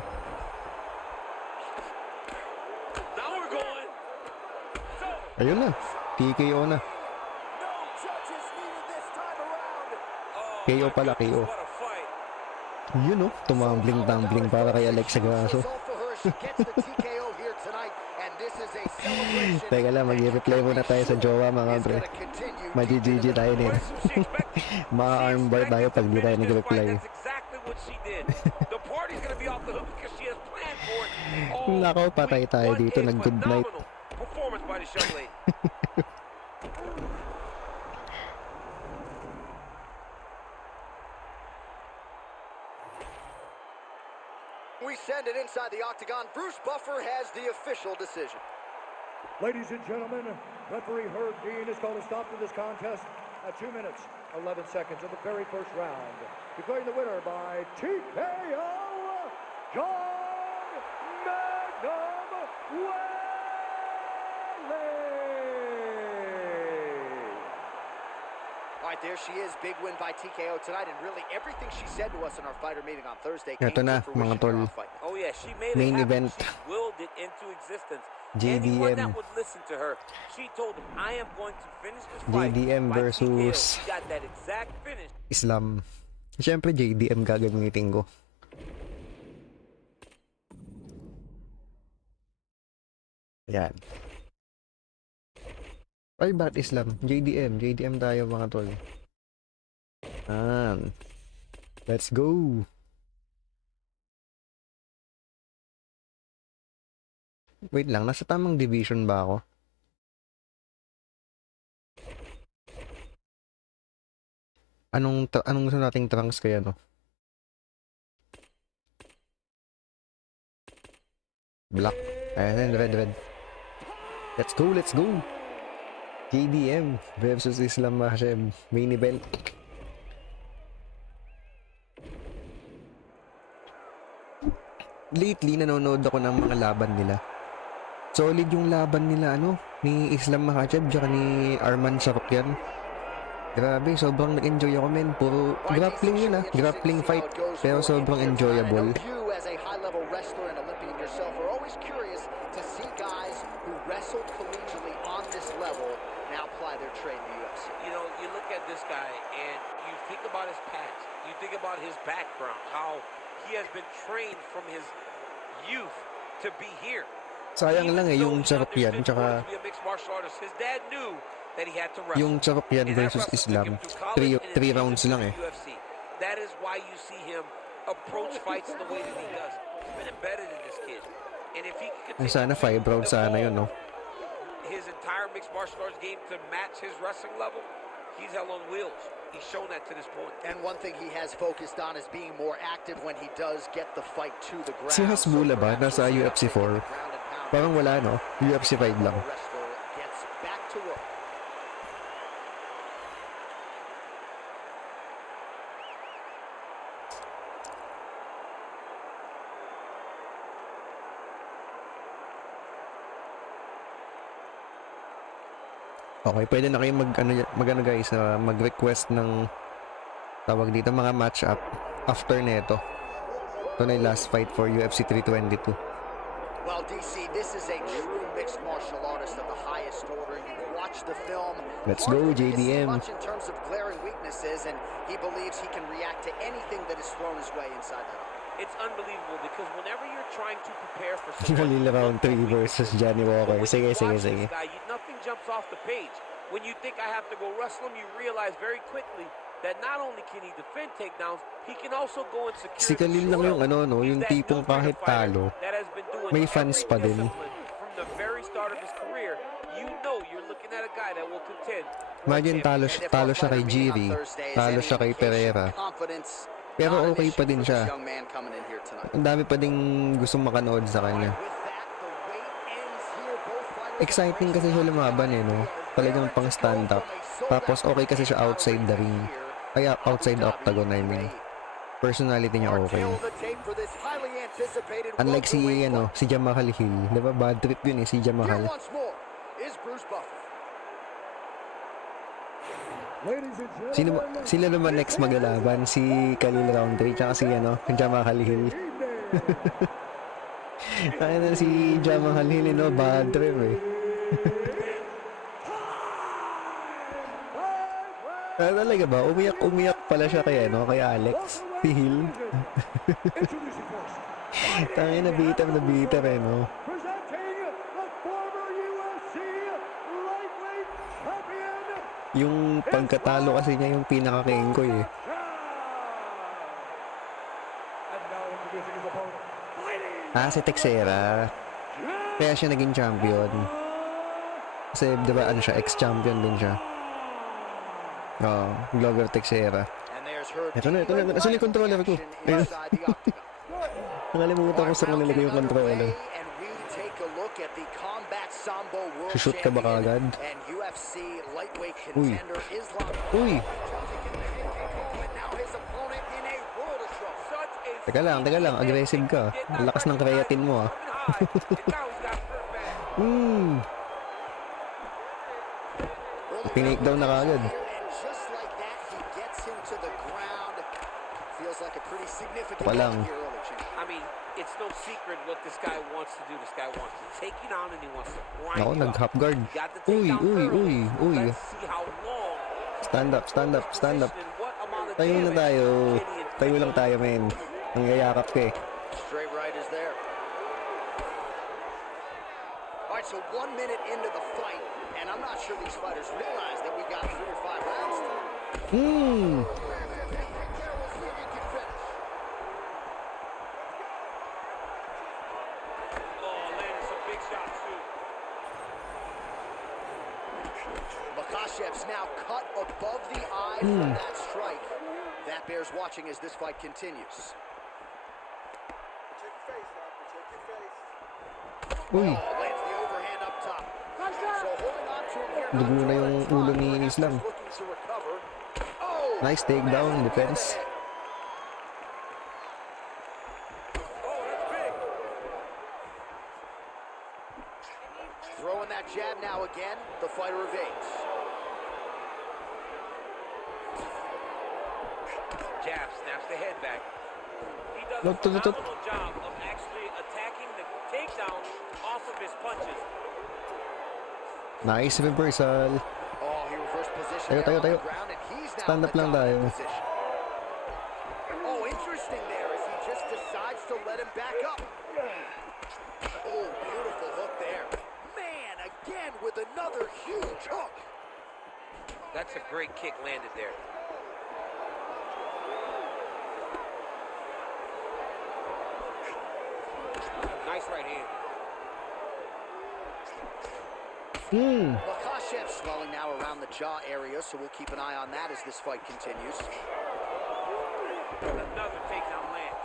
Now we're going. Ayun na. TKO na. No judges needed this time around. Oh, KO my pala, goodness, KO. what a fight. Yun oh. Tumambling-tambling para kay Alexa Grasso. She gets the TKO here tonight, and this is a celebration. Teka lang, mag-reply muna tayo sa jowa mga It's pre. gonna continue Mag-GG tayo nito. What is she expecting? Ma-armbar tayo pag di tayo nag-reply. That's exactly what she did. The party's gonna be off the hook because she has planned for it. all Nako, patay week. tayo What dito. a Nag-good night. phenomenal performance by this young lady. We send it inside the octagon. Bruce Buffer has the official decision. Ladies and gentlemen, referee Herb Dean has called a stop to this contest at 2 minutes, 11 seconds of the very first round. Declaring the winner by TKO, John Magnum Whaley. All right, there she is. Big win by TKO tonight, and really everything she said to us in our fighter meeting on Thursday came Ito na, to fruition mga in tol. our fight. Oh yeah, she made Main it happen. event. She willed it into existence. JDM. Anyone that would listen to her, she told them, I am going to finish this fight JDM by versus TKO. She got that exact finish. Islam. Siyempre JDM gagamitin ko. Yan. Ay, bakit Islam? JDM. JDM tayo mga tol. Let's go. Wait lang, nasa tamang division ba ako? Anong gusto nating trunks kaya no? Black. Ayan, red. Let's go, let's go. KDM versus Islam Makhachev. Main event. Lately, nanonood ako ng mga laban nila. Solid yung laban nila, ni Islam Makhachev tsaka ni Arman Sarukyan. Grabe, sobrang nag-enjoy ako, men. Puro grappling yun, grappling fight. Pero sobrang enjoyable. You as a high-level wrestler and Olympian yourself are always curious to see guys who wrestled collegiately on this level now apply their trade in the UFC. You know, you look at this guy and you think about his past. You think about his background, how he has been trained from his youth to be here. Sayang lang yung Sarukyan tsaka His dad knew that he had to wrestle. yung Sarukyan versus Islam. 3 rounds lang eh. That is why you see him approach fights the way that he does. He's been embedded in this kid. And if he can continue Sana 5 rounds sana yun, no? his entire mixed martial arts game to match his wrestling level, he's hell on wheels. He's shown that to this point. And one thing he has focused on is being more active when he does get the fight to the ground. Si Hasbula ba? Nasa UFC 4? Parang wala, no? UFC 5 lang. Wrestler gets back to work. Okay, pwede na kayo mag-ano guys, mag-request ng tawag dito mga match-up after neto. Ito na yung last fight for UFC 322. Well, DC, this is a true mixed martial artist of the highest order. You watch watched the film. Let's Hard go, for me to see JDM. much in terms of glaring weaknesses, and he believes he can react to anything that is thrown his way inside that arc. It's unbelievable because whenever you're trying to prepare for Kalila round 3 versus Johnny Walker. Sige. Nothing jumps off the page. When you think I have to go wrestle him, you realize very quickly that not only can he defend takedowns, he can also go and secure Si Khalil lang yung ano, no, yung tipong kahit talo, may fans pa din. From the very start of his career, you know you're looking at a guy that will contend. Imagine talo siya kay Jiri, talo siya kay Pereira. Pero okay pa din siya. Ang dami pa ding gustong makanood sa kanya. Exciting kasi siya lumaban eh, no? Talagang pang stand-up. Tapos okay kasi siya outside the ring. Kaya outside the octagon, I mean. Personality niya okay. Unlike si Jamahal Hill. Diba? Bad trip yun eh, si Jamahal. Sila naman next maglalaban? Si Khalil Roundtree tsaka si Jamahal Hill. Ayun na si Jamahal Hill, no? Bad trip eh. Talaga ba? Umiyak pala siya kay Alex. Si Hill. Tangin na bitter eh, no? Yung pagkatalo kasi niya yung pinaka-kengkoy eh. Si Texera. Kaya siya naging champion. Kasi diba ano siya, ex-champion din siya. Glover Texera. Ito na. Saan yung controller ko? Ayun. Nakalimutan ko sa nilagay yung controller. Shoot ka ba kagad? Uy! Teka lang. Aggressive ka. Ang lakas ng creatine mo, ah. Tinake down na kagad. Pa lang. I mean, it's no secret what this guy wants to do. This guy wants to take you down and he wants to grind you Nag-half guard. Uy. Stand up. Tayo na tayo. Tayo lang tayo, men. Nangyayakap ka eh. Straight right is there. All right, so 1 minute into the fight, and I'm not sure these fighters realize that we got 3 or 5 rounds. Makashev's now cut above the eye from that strike. That bears watching as this fight continues. Uy. Lands the overhand up top. So holding on to him here. Dugo na yung ulo ni Islam. Looking to recover. Nice takedown, defense. Throwing that jab now again. The fighter evades. Jab snaps the head back. He does Look, a phenomenal job of actually attacking the takedown off of his punches. Nice reversal. Oh, he reversed position. Tayo. On the ground, and he's now Stand in up the lang dominant tayo. position. Oh, interesting there as he just decides to let him back up. Oh, beautiful hook there. Man, again with another huge hook. That's a great kick landed there. Nice right hand. Makashev swelling now around the jaw area, so we'll keep an eye on that as this fight continues. Another takedown lands.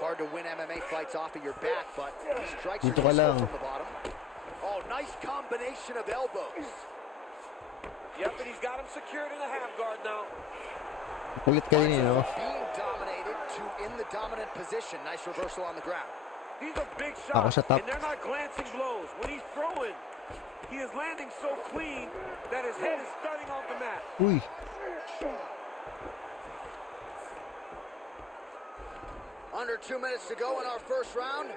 Hard to win MMA fights off of your back, but strikes are Dito ka useful lang. from the bottom. Oh, nice combination of elbows. Yep, and he's got him secured in a half guard now. Ulit ka rin, no? Being dominated to in the dominant position. Nice reversal on the ground. These are big Ako shots, sa top. and they're not glancing blows. When he's throwing, he is landing so clean that his head is starting off the mat. Uy. Under 2 minutes to go in our first round.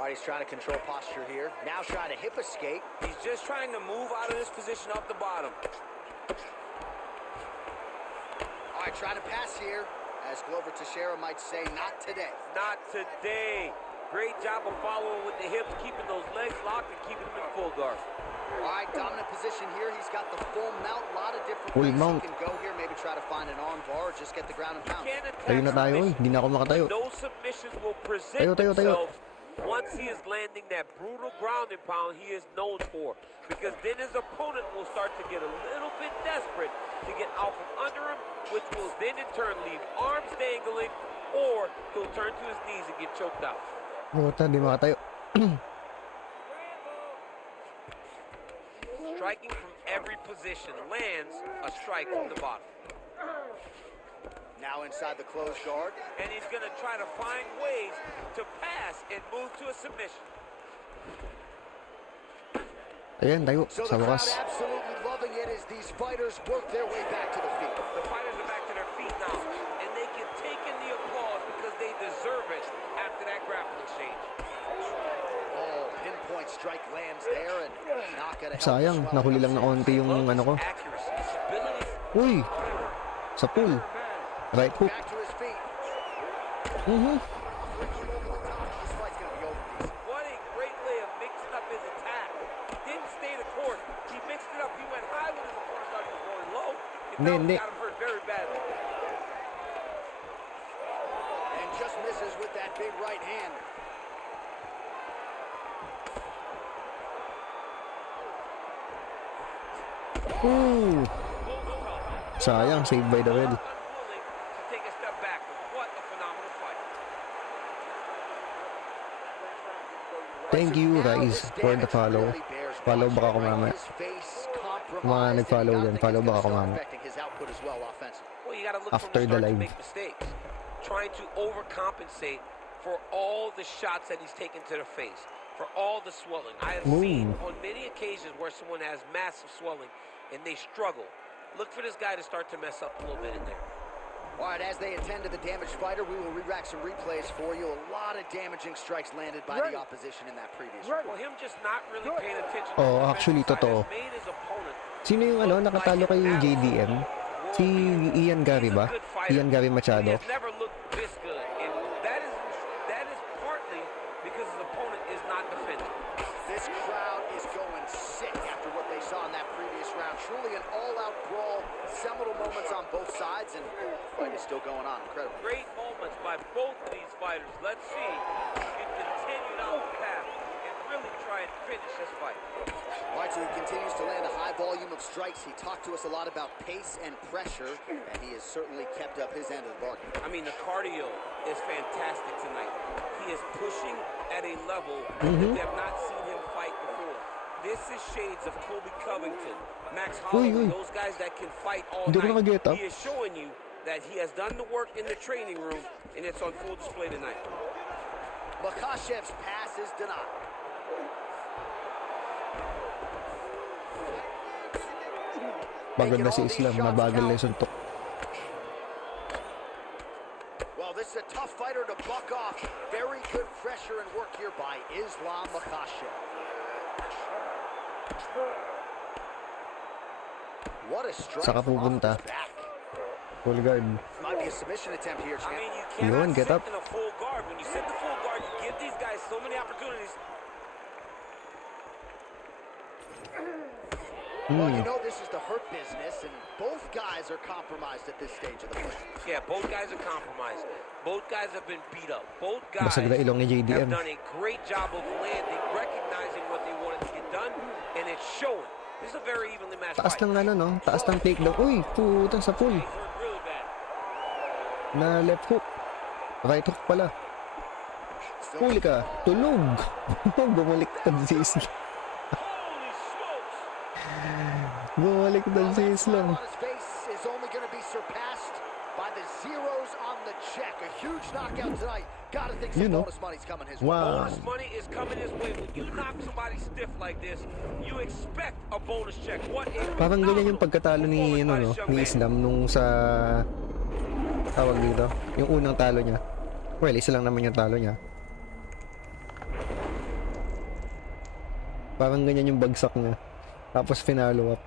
All right, he's trying to control posture here. Now trying to hip escape. He's just trying to move out of this position off the bottom. All right, trying to pass here. As Glover Teixeira might say, not today. Not today. Great job of following with the hips, keeping those legs locked and keeping them in full guard. All right, dominant position here. He's got the full mount. A lot of different Full ways mount. he can go here. Maybe try to find an arm bar or just get the ground and pound. Can't attack Tayo na tayo, submission. hindi na ako makatayo. Those submissions will present Tayo. themselves once he is landing that brutal ground and pound he is known for. Because then his opponent will start to get a little bit desperate to get out from under him, which will then in turn leave arms dangling, or he'll turn to his knees and get choked out. Puta, di makatayo. Striking from every position lands a strike from the bottom. Now inside the closed guard. And he's going to try to find ways to pass and move to a submission. Ayan, tayo. So Sa the crowd wakas. absolutely loving it as these fighters work their way back to the feet. The fighters are back to their feet now, and they can take in the applause because they deserve it after that grappling exchange. Oh, pinpoint strike lands there and not gonna help. Sayang, the nahuli lang na swelling konti yung ano ko. Accuracy, stability. Uy! Sa pool. Right hook. Back to his feet. Mhm. This fight's gonna be over easy. What a great way of mixing up his attack. He didn't stay the course. He mixed it up. He went high when his opponent started going low. Hindi. Got him hurt very badly. And just misses with that big right hand. Ooh! Sayang, saved by the well. Unwilling to take a step back. What a phenomenal fight. Thank you Now guys this for the damage follow. really bears Follow watching, baka ako right? mamaya. His face compromised, Mga and nag-follow you gotta dyan, think follow it's baka gonna ako start mamaya. affecting his output as well offensively. Well, you got to look After from the the start to live. make mistakes. Trying to overcompensate for all the shots that he's taken to the face, for all the swelling. I have seen on many occasions where someone has massive swelling and they struggle. Look for this guy to start to mess up a little bit in there. All right, as they attend to the damaged fighter, we will re-rack some replays for you. A lot of damaging strikes landed by the opposition in that previous round. Well, him just not really paying attention to Oh, the actually, defensive side totoo. has made his opponent Sino yung ano, nakatalo kay JDM? Si Ian Gary ba? Ian Gary He Machado. has never looked this good, and that is partly because his opponent is not defending. This crowd is going sick after what they saw in that previous round. Truly an all-out brawl, seminal moments on both sides, and the fight is still going on. Incredible. Great moments by both of these fighters. Let's see if he can continue down the path and really try and finish this fight. All right, so he continues to land a high volume of strikes. He talked to us a lot about pace and pressure, and he has certainly kept up his end of the bargain. I mean, the cardio is fantastic tonight. He is pushing at a level that we have not seen him fight before. This is shades of Kobe Covington, Max Holloway, those guys that can fight all Hindi ko night. nakaget up. He is showing you that he has done the work in the training room, and it's on full display tonight. Makhachev's pass is denied. Bagal na si Islam, mabagal na yung suntok. Well, this is a tough fighter to buck off. Very good pressure and work here by Islam Makhachev. What a strike Saka from off pupunta. his back. Full guard. Might be a submission attempt here, I champ. mean, you Yun, cannot get sit up. in a full guard. When you sit in the full guard, you give these guys so many opportunities. Well, you know this is the hurt business, and both guys are compromised at this stage of the fight. Yeah, both guys are compromised. Both guys have been beat up. Both guys Basag na ilong ni have JDM. done a great job of landing, recognizing what they wanted to get done, and it's showing. This is a very evenly matched Taas fight. ng ano, no? Taas ng takedown. Uy, putang sa pool. He's hurt really bad. Na left hook. Right hook pala. Huli ka. Tulog. Bumalik ka si Islam. Holy smokes! Bumalik Well, si that Islam. smile on his face is only going to be surpassed by the zeros on the check. A huge knockout tonight. Gotta think some You know. bonus money's coming his way. Wow. Bonus money is coming his way. When you knock somebody stiff like this, you expect a bonus check. What a Parang ganyan yung phenomenal pagkatalo ni, performance ano, by no, this young ni man. Islam nung sa tawag dito, yung unang talo niya. Well, isa lang naman yung talo niya. Parang ganyan yung bagsak niya. Tapos finalo up.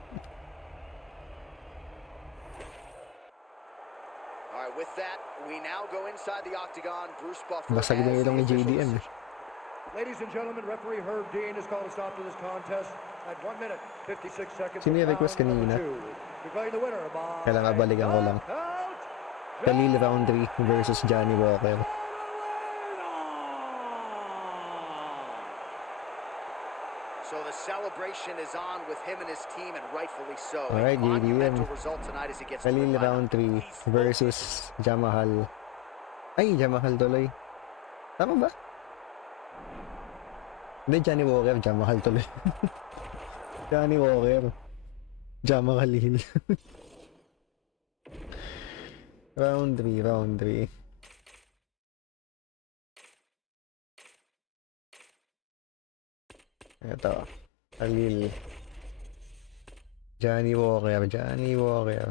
All right, with that, we now go inside the octagon. Bruce Buffer Basag na has ilong ni the official JDM. decision. Ladies and gentlemen, referee Herb Dean has called a stop to this contest at 1 minute, 56 seconds. Sino yung request of round kanina? number 2. Declaring the winner by Kailangan balikan ko lang. knockout, Khalil round 3 versus Johnny Walker. So the celebration is on with him and his team, and rightfully so. All right, A monumental JDM. result tonight as he gets Khalil the win. round 3 versus Jamahal. Ay, Jamahal tuloy. Tama ba? Hindi, Johnny Walker. Jamahal tuloy. Johnny Walker. Jamahal. Round 3, round 3. Ito. Khalil. Johnny Walker. Johnny Walker.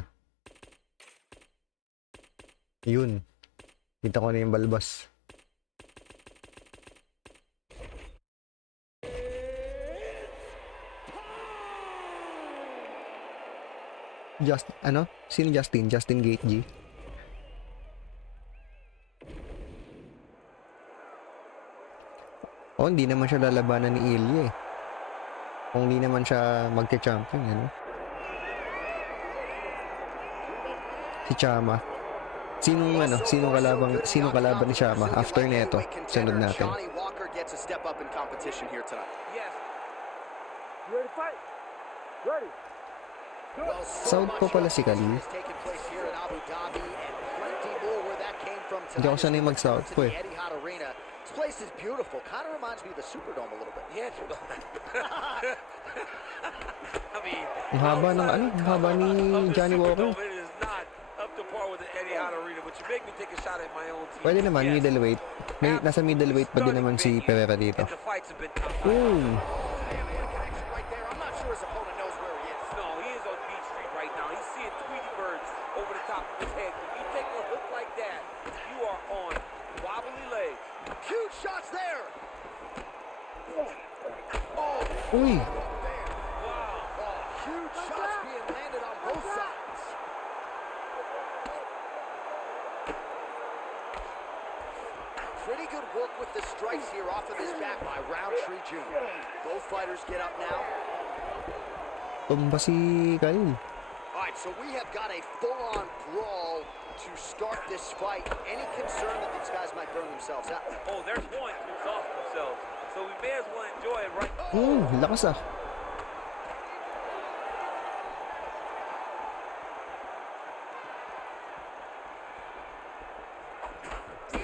Yun. Kita ko na yung balbas. Ano? Sino Justin? Justin Gaethje. Oh, hindi naman siya lalabanan ni Ilya eh. Kung hindi naman siya magka-champion, ano? Si Chama. Sinong kalaban ni Chama after nito? Sunod natin. Johnny Walker gets a step up in competition here tonight. Yes. You ready to fight? Ready. Well, South po pala si Khalil. has taken place here in Abu Dhabi, and plenty more where that came from Hindi ako tonight. sanay mag-South po eh. The Etihad Arena. This place is beautiful. Kind of reminds me of the Superdome a little bit. Yeah. I mean, Ang haba ng ano? Ang haba ni Johnny Walker. It is not up to par with the Etihad Arena, but you make me take a shot at my own team. Pwede naman, Yes. middleweight. Nasa middleweight pa din naman si Pereira dito. And the fights have been Ooh. Connection right there. I'm not sure his opponent knows where he is. No, he is on Beach Street right now. He's seeing Tweety birds over the top of his head. When you take a hook like that, you are on wobbly legs. Huge shots there. Uy! Huge shots being landed on both sides. Pretty good work with the strikes here off of his back by Roundtree Jr. Both fighters get up now. Tumba si Khalil. All right, so we have got a full-on brawl to start this fight. Any concern that these guys might burn themselves out? Oh, there's one to exhaust themselves. So we may as well enjoy it right now. Lakas ah.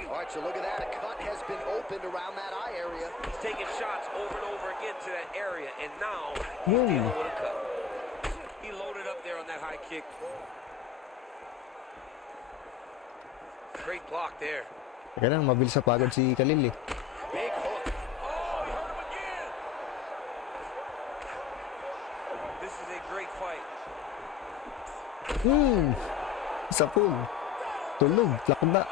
All right, so look at that. A cut has been opened around that eye area. He's taking shots over and over again to that area, and now he's Whoa. dealing with a cut. He loaded up there on that high kick. Great block there. Teka lang, mabilis sa pagod si Khalil eh. Big hook. Oh, he hurt him again. This is a great fight. Isa pool. Tulog, lakda.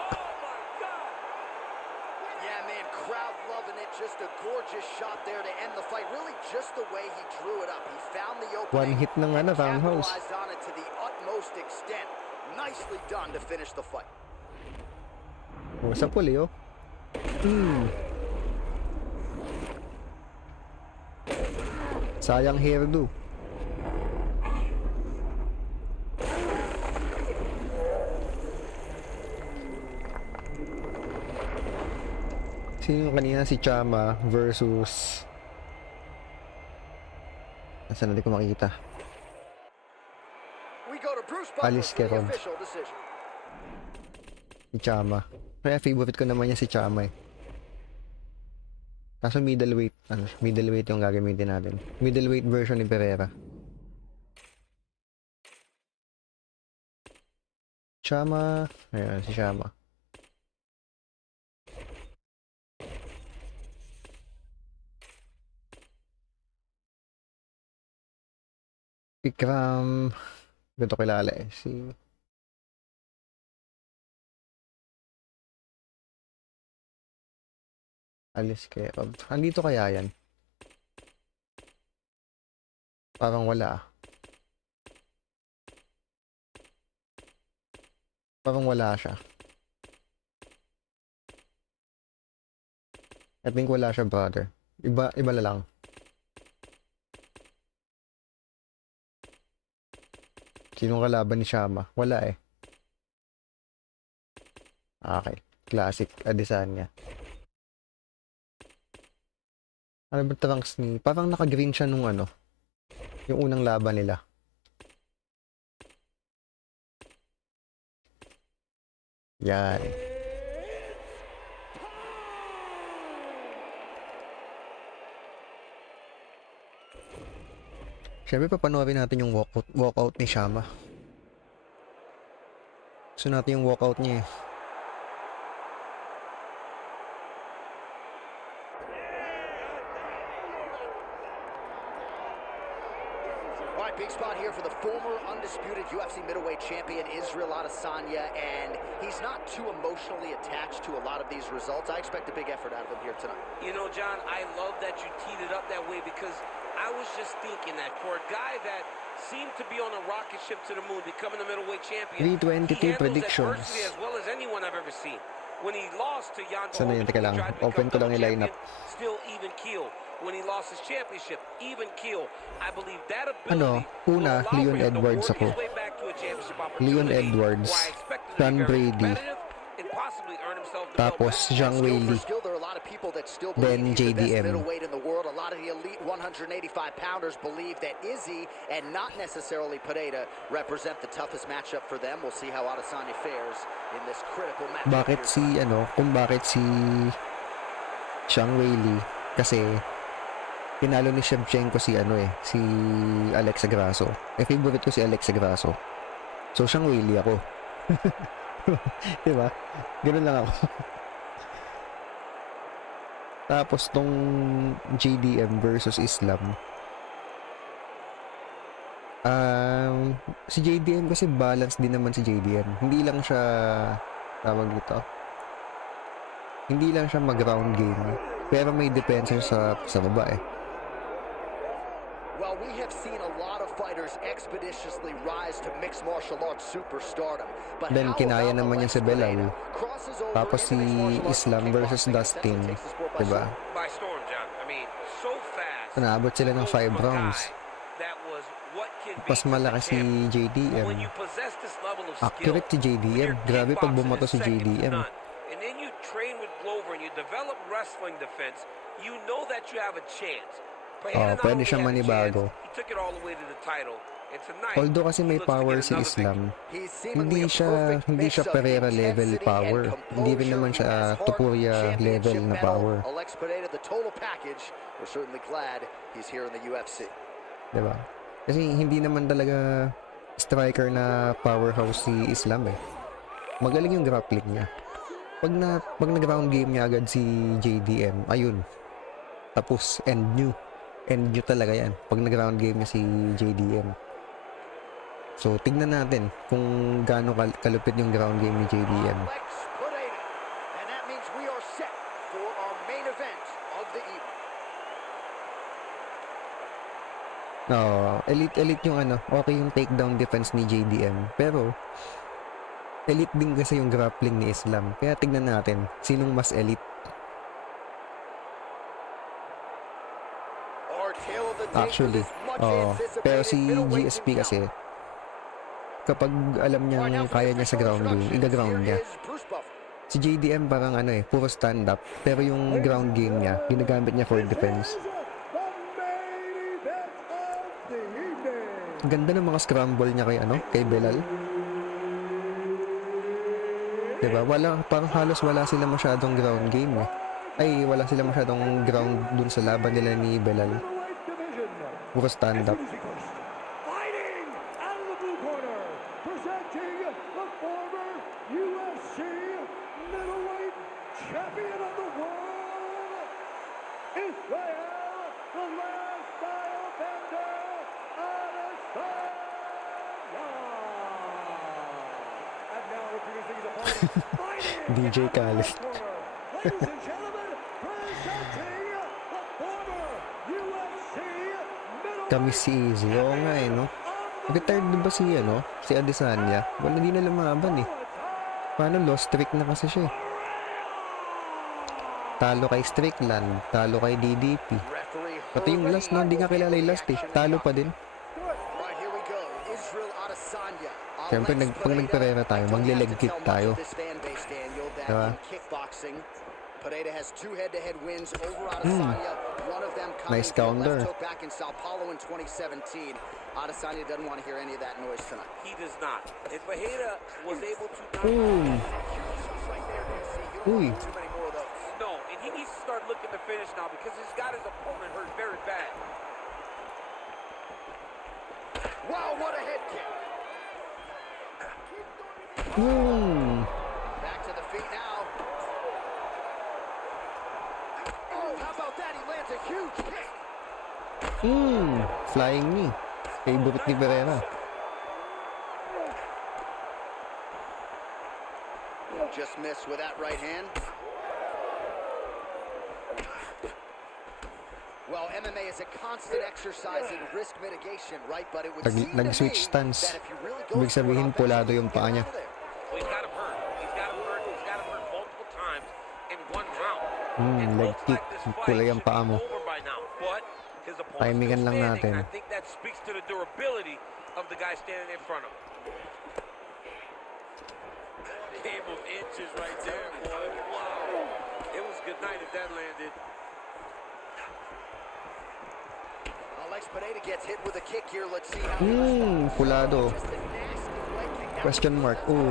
Yeah, man, crowd loving it. Just a gorgeous shot there to end the fight. Really just the way he drew it up. He found the One opening. hit ng and roundhouse. capitalized on it to the utmost extent. Nicely done to finish the fight. Oh, isa pool eh oh. Sayang hairdo. Sino kanina si Chama versus Nasaan natin ko makikita? We go to Bruce Buffer Alice for the Quezon. official decision. Si Chama. Kaya favorite ko naman niya si Chama eh. Kaso middleweight. Middleweight yung gagamitin natin. Middleweight version ni Pereira. Chama. Ayan, si Chama. Ikram. Ganito kilala eh. Si Alice Quezon. Andito kaya yan? Parang wala. Parang wala siya. I think wala siya, brother. Iba na lang. Sinong kalaban ni Shama? Wala eh. Okay. Classic. Adesanya. Ano ba trunks ni? Parang naka-green siya nung ano. Yung unang laban nila. Yan. Siyempre, papanoorin natin yung walkout ni Shama. Gusto natin yung walkout niya eh. All right, big spot here for the former undisputed UFC middleweight champion Israel Adesanya, and he's not too emotionally attached to a lot of these results. I expect a big effort out of him here tonight. You know, John, I love that you teed it up that way because I was just thinking that for a guy that seemed to be on a rocket ship to the moon, becoming a middleweight champion, 322 he handles predictions. adversity as well as anyone I've ever seen. When he lost to Yanda, Sana yun, teka lang. Open ko lang yung lineup. still even keel. When he lost his championship, even keel. I believe that Ano, ability will una, allow for Leon him to Edwards work ako. his way back to a championship Leon opportunity, Edwards, where I expect him to be Sean very Brady, competitive and possibly earn himself the tapos belt back. Zhang Skill for Weili, skill, there are a lot of people that still then believe he's the best JDM. middleweight in the world. A lot of the elite 185-pounders believe that Izzy and not necessarily Pineda represent the toughest matchup for them. We'll see how Adesanya fares in this critical matchup. Bakit si kung bakit si Zhang Weili, kasi pinalo ni Shevchenko si si Alexa Grasso. Favorite ko si Alexa Grasso. So Zhang Weili ako. Diba? Ganun lang ako. Tapos tong JDM versus Islam. Si JDM kasi balance din naman si JDM. Hindi lang siya tawag dito. Hindi lang siya mag-round game. Pero may depensa sa baba eh. Well, we have seen a lot of fighters expeditiously rise to mixed martial arts superstardom. But Then how kinaya about naman niya si Alex Pineda? Belal. Crosses over Tapos si into mixed martial arts Islam and versus kickboxing, Dustin, essentially takes the sport by diba? storm. By storm, John. I mean, so fast. Naabot sila ng 5 rounds. That was what can be Mas malaki si when JDM. you possess this level of Accurate si skill, when JDM. your Grabe pag kickboxing bumato is si second to JDM. none, and then you train with Glover and you develop wrestling defense, you know that you have a chance. Pineda not Pwede only siyang had a manibago. chance, he took it all the way to the title. And tonight, Although kasi may he looks to power get si another Islam, He's seemingly a hindi perfect siya mix of Pereira level intensity power. and Hindi rin naman composure. siya He has heart, Topuria level championship na medal. power. Alex Pineda, the total package. We're certainly glad he's here in the UFC. Diba? Kasi hindi naman talaga striker na powerhouse si Islam eh. Magaling yung grappling niya. Pag nag-round game niya agad si JDM, ayun. Tapos end nyo talaga yan. Pag nag-round game niya si JDM. So, tignan natin kung gaano kalupit yung ground game ni JDM. Alex Pineda. And that means we are set for our main event of the evening. Elite yung okay yung takedown defense ni JDM. Pero, elite din kasi yung grappling ni Islam. Kaya tignan natin, sinong mas elite. Our tale of the tape Actually, is much pero anticipated si middleweight GSP and kasi, beyond. kapag alam All right, now niyang for kaya the niya sa official ground game, introductions, iga-ground here niya. is Bruce Buffer. Si JDM parang puro stand-up. Pero yung ground game niya, ginagamit niya for defense. Ang ganda ng mga scramble niya kay Belal. Diba? Parang halos wala sila masyadong ground game eh. Ay, wala sila masyadong ground dun sa laban nila ni Belal. Puro stand-up. Fighting out of the blue corner, presenting the former UFC middleweight champion of the world, Israel, the last style bender, Adesanya. And now introducing his opponent, fighting DJ out of the Khaled. red corner, ladies and gentlemen, presenting the former UFC middleweight Kami si Easy. Oo nga eh, no? Retired na ba si, si Adesanya? Wala, di na lumaban eh. Paano, lost streak na kasi siya eh. Talo kay Strickland, talo kay DDP. Referee Pati yung last, no? Hindi nga kilala yung last eh. Talo pa din. Right, here we go. Israel Adesanya. Siyempre, pag nagperera tayo, magle-leg kick tayo. Diba? Kickboxing. Pereira has 2 head-to-head wins over Adesanya. One of them coming Nice counter. took back in Sao Paulo in 2017. Adesanya doesn't want to hear any of that noise tonight. He does not. If Pereira was able to knock Boom. Uy. Too many more of those. no, and he needs to start looking to finish now because he's got his opponent hurt very bad. Wow, what a head kick. Back to the feet now. Oh, how about that? He lands a huge kick. Flying knee. Favorite ni Pereira. Just missed with that right hand. Well, MMA is a constant exercise in risk mitigation, right? But it would seem to me Nag-switch stance. that if you really go Ibig for it sabihin, pulado yung paa niya. Well, he's got him hurt. He's got him hurt. He's got him hurt multiple times in one round. It Leg looks kick. like this fight Kulay ang should be paa mo. over by now, but his opponent's Timingan still lang standing, natin. and I think that speaks to the durability of the guy standing in front of him. Game of inches right there, boy. Wow. It was good night if that landed. Alex Pereira gets hit with a kick here. Let's see how he responds. Pulado. Just a nasty leg kick. That Question was- mark. I mean,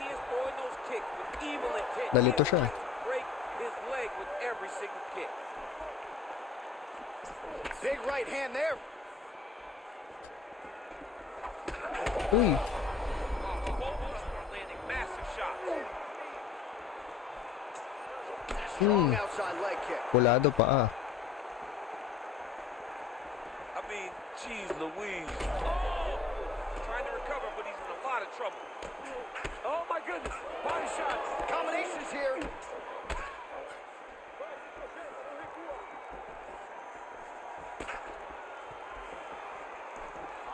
he is throwing those kicks with evil intent. Nalito He is siya. trying to break his leg with every single kick. Big right hand there. Uy. Both are landing massive shots. Strong outside leg kick. Pulado pa I mean, geez Louise. Trying to recover, but he's in a lot of trouble. Oh my goodness, body shots. Combinations here.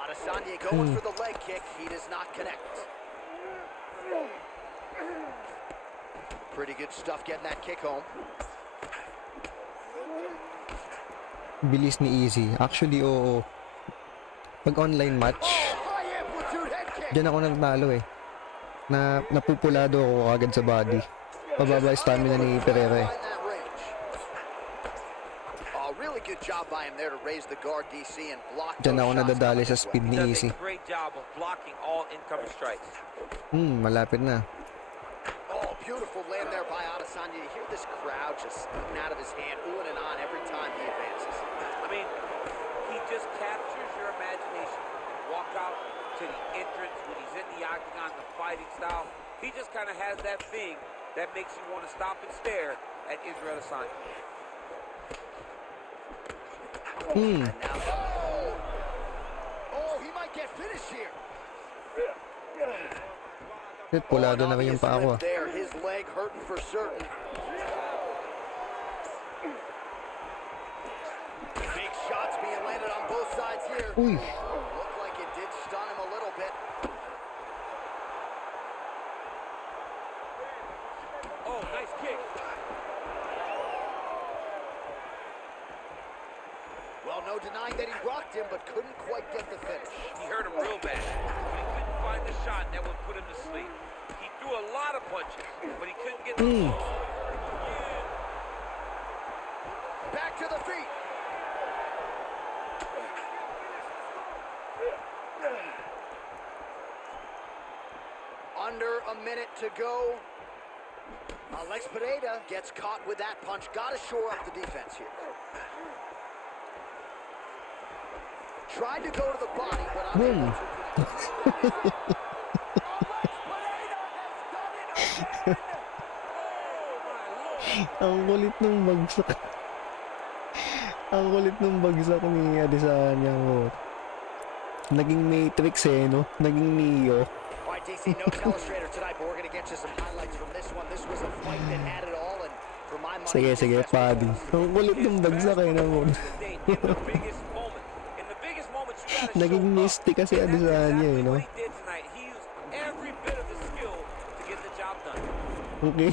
Adesanya going for the leg kick. He does not connect. Pretty good stuff getting that kick home. Bilis ni Easy. Actually, oo. Pag online match, High amplitude head kick. diyan ako nanalo eh. Napupulado ako agad sa body. Pababa yung stamina ni Pereira eh. In that range. Oh, really good job by him there to raise the guard, DC, and block Diyan those ako shots nadadali coming sa his way. speed ni Does Easy. a great job of blocking all incoming strikes. Malapit na. Oh, beautiful land there by Adesanya. You hear this crowd just spitting out of his hand, oohing and on every time he advances. I mean, he just captures your imagination. Walk out to the entrance when he's in the octagon, the fighting style. He just kind of has that thing that makes you want to stop and stare at Israel Adesanya. And now, oh, he might get finished here. Pulado na rin yung paa ko. There, his leg hurting for certain. Big shots being landed on both sides here. Uy. Looked like it did stun him a little bit. Oh, nice kick. Well, no denying that he rocked him, but couldn't quite get the finish. He hurt him real bad, but he couldn't find the shot that would put him to sleep. He threw a lot of punches, but he couldn't get the Back to the feet. Under a minute to go. Alex Pereira gets caught with that punch. Got to shore up the defense here. Tried to go to the body, but unable to. Ang kulit ng bagsak. Ang kulit ng bagsak ni Adesanya ko. Naging Matrix eh, no? Naging Neo. All right, DC, no telestrator tonight, but we're going to get you some highlights from this one. This was a fight that had it all, and for my money, Sige, it's sige, best Paddy. performance. Ang kulit ng bagsak eh, no? in the biggest moment, in gotta show Naging up. mystic kasi And ano that's sa kanya exactly no? what he did tonight. He used every bit of his skill to get the job done. Okay.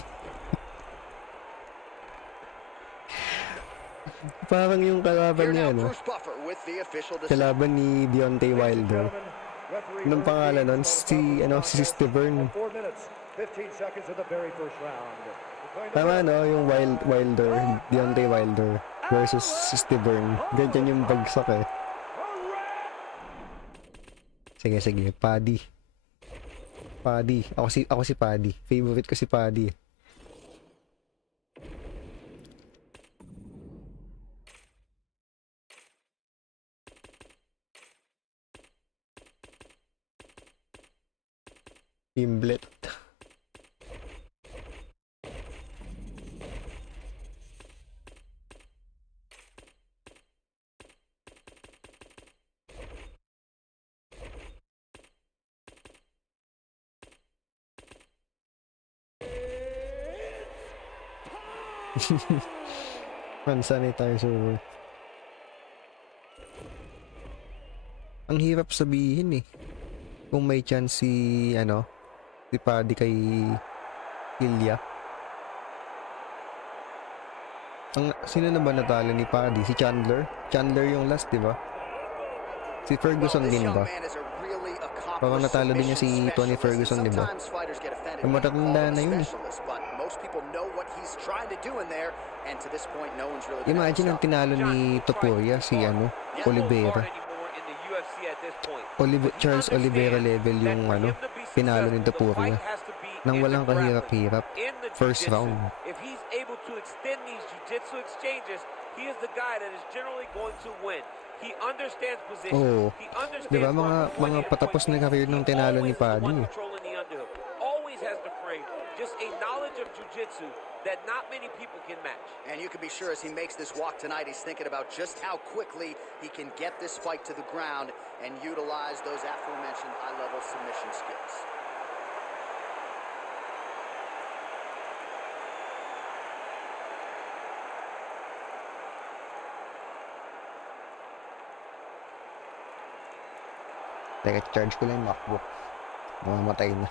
Parang yung kalaban Here niya, now, no? Bruce Buffer with the official decision. Kalaban ni Deontay Ladies and Wilder. gentlemen, referee Anong Herb pangalan Dean nun? is called to stop this Si contest Stevern. at 4 minutes, 15 seconds of the very first round. Declaring the Tama, winner no? Yung by Wilder, Deontay Wilder versus si Stevern. Ganyan yung bagsak eh. Sige, Paddy. Ako si Paddy. Favorite ko si Paddy. Pimblet. Hand sanitizer. Ang hirap sabihin eh. Kung may chance si Paddy kay Ilya. Sino na ba natalo ni Paddy? Si Chandler? Chandler yung last, di ba? Si Ferguson din ba? Parang natalo din niya si Tony Ferguson, di ba? Ang matatanda na yun eh. Imagine ang tinalo ni Topuria, si Oliveira. Charles Oliveira level yung pinalo ni Topuria. Nang walang kahirap-hirap. First round. If he's able to extend these jiu-jitsu exchanges, he is the guy that is generally going to win. He understands position. Oo. He understands Diba from mga point A to patapos point na B. career nung tinalo ni He always is the Paddy one eh. controlling the underhook. Always has the frame. Just a knowledge of jiu-jitsu that not many people can match. And you can be sure as he makes this walk tonight, he's thinking about just how quickly he can get this fight to the ground and utilize those aforementioned high-level submission skills. Teka, charge ko lang yung MacBook. Mamamatay na.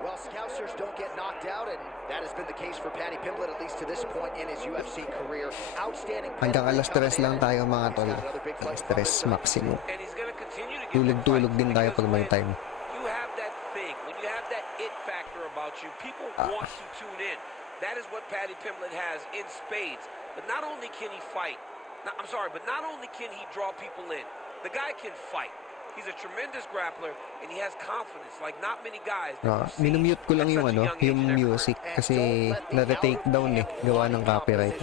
Well, Scousers don't get knocked out, and that has been the case for Paddy Pimblett, at least to this point in his UFC career. Outstanding. Hanggang alas 3 lang tayo mga tol. Alas 3 maximum. And he's gonna continue to get Tulog-tulog din tayo pag may time. You have that thing, when you have that it factor about you, people want to tune in. That is what Paddy Pimblett has in spades. But not only can he fight, but not only can he draw people in, the guy can fight. He's a tremendous grappler and he has confidence like not many guys. Minumute ko lang yung yung music kasi na-retake down eh, gawa ng copyright.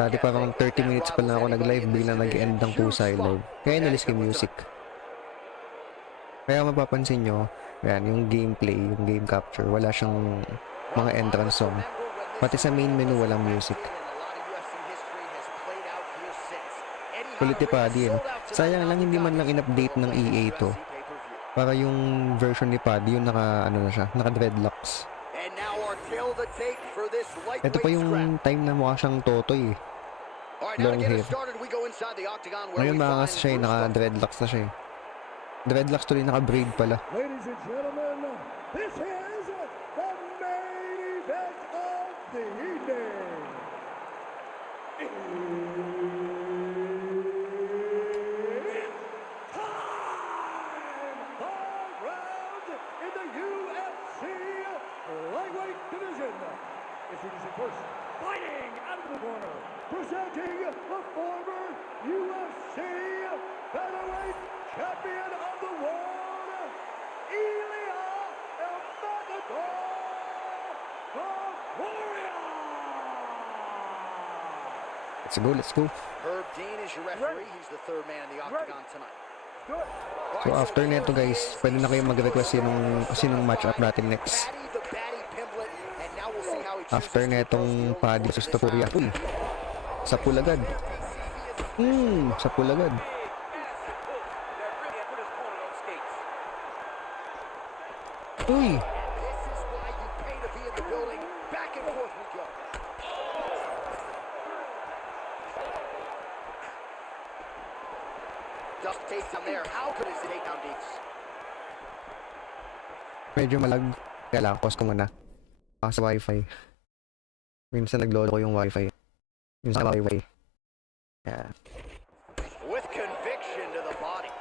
Dati parang 30 minutes pa lang ako nag-live, biglang nag-end ng pusa yung live. Kaya nalis ko yung music. Kaya mapapansin nyo, yan, yung gameplay, yung game capture, wala siyang mga entrance song. Pati sa main menu walang music. Kulit ni Paddy eh. Sayang lang hindi man lang in-update ng EA to. Para yung version ni Paddy, yung naka dreadlocks. Ito pa yung time na mukha siyang totoy eh. Long hair. Ngayon makakasa siya eh, naka dreadlocks na siya eh. Dreadlocks tuloy, naka braid pala. Ladies and gentlemen, this is the main event of the evening. It's time! 5 rounds in the UFC lightweight division. Introducing first, fighting out of the corner, presenting the former UFC featherweight champion of the world, Ilya El Matador, the Warrior! Let's go. Herb Dean is your referee. He's the third man in the octagon tonight. So after neto guys, pwede na kayo mag-request sinong match-up natin next. After netong Paddy versus Topuria. Uy! Sa pulagad. Sa pulagad. Uy! back and forth we go. Duck takedown there. How good is the takedown, Deeks? Medyo malag. Kaya lang, pause ko muna. Sa wifi. Minsan naglolo ko yung wifi. Minsan wifi. Yeah. With conviction to the body.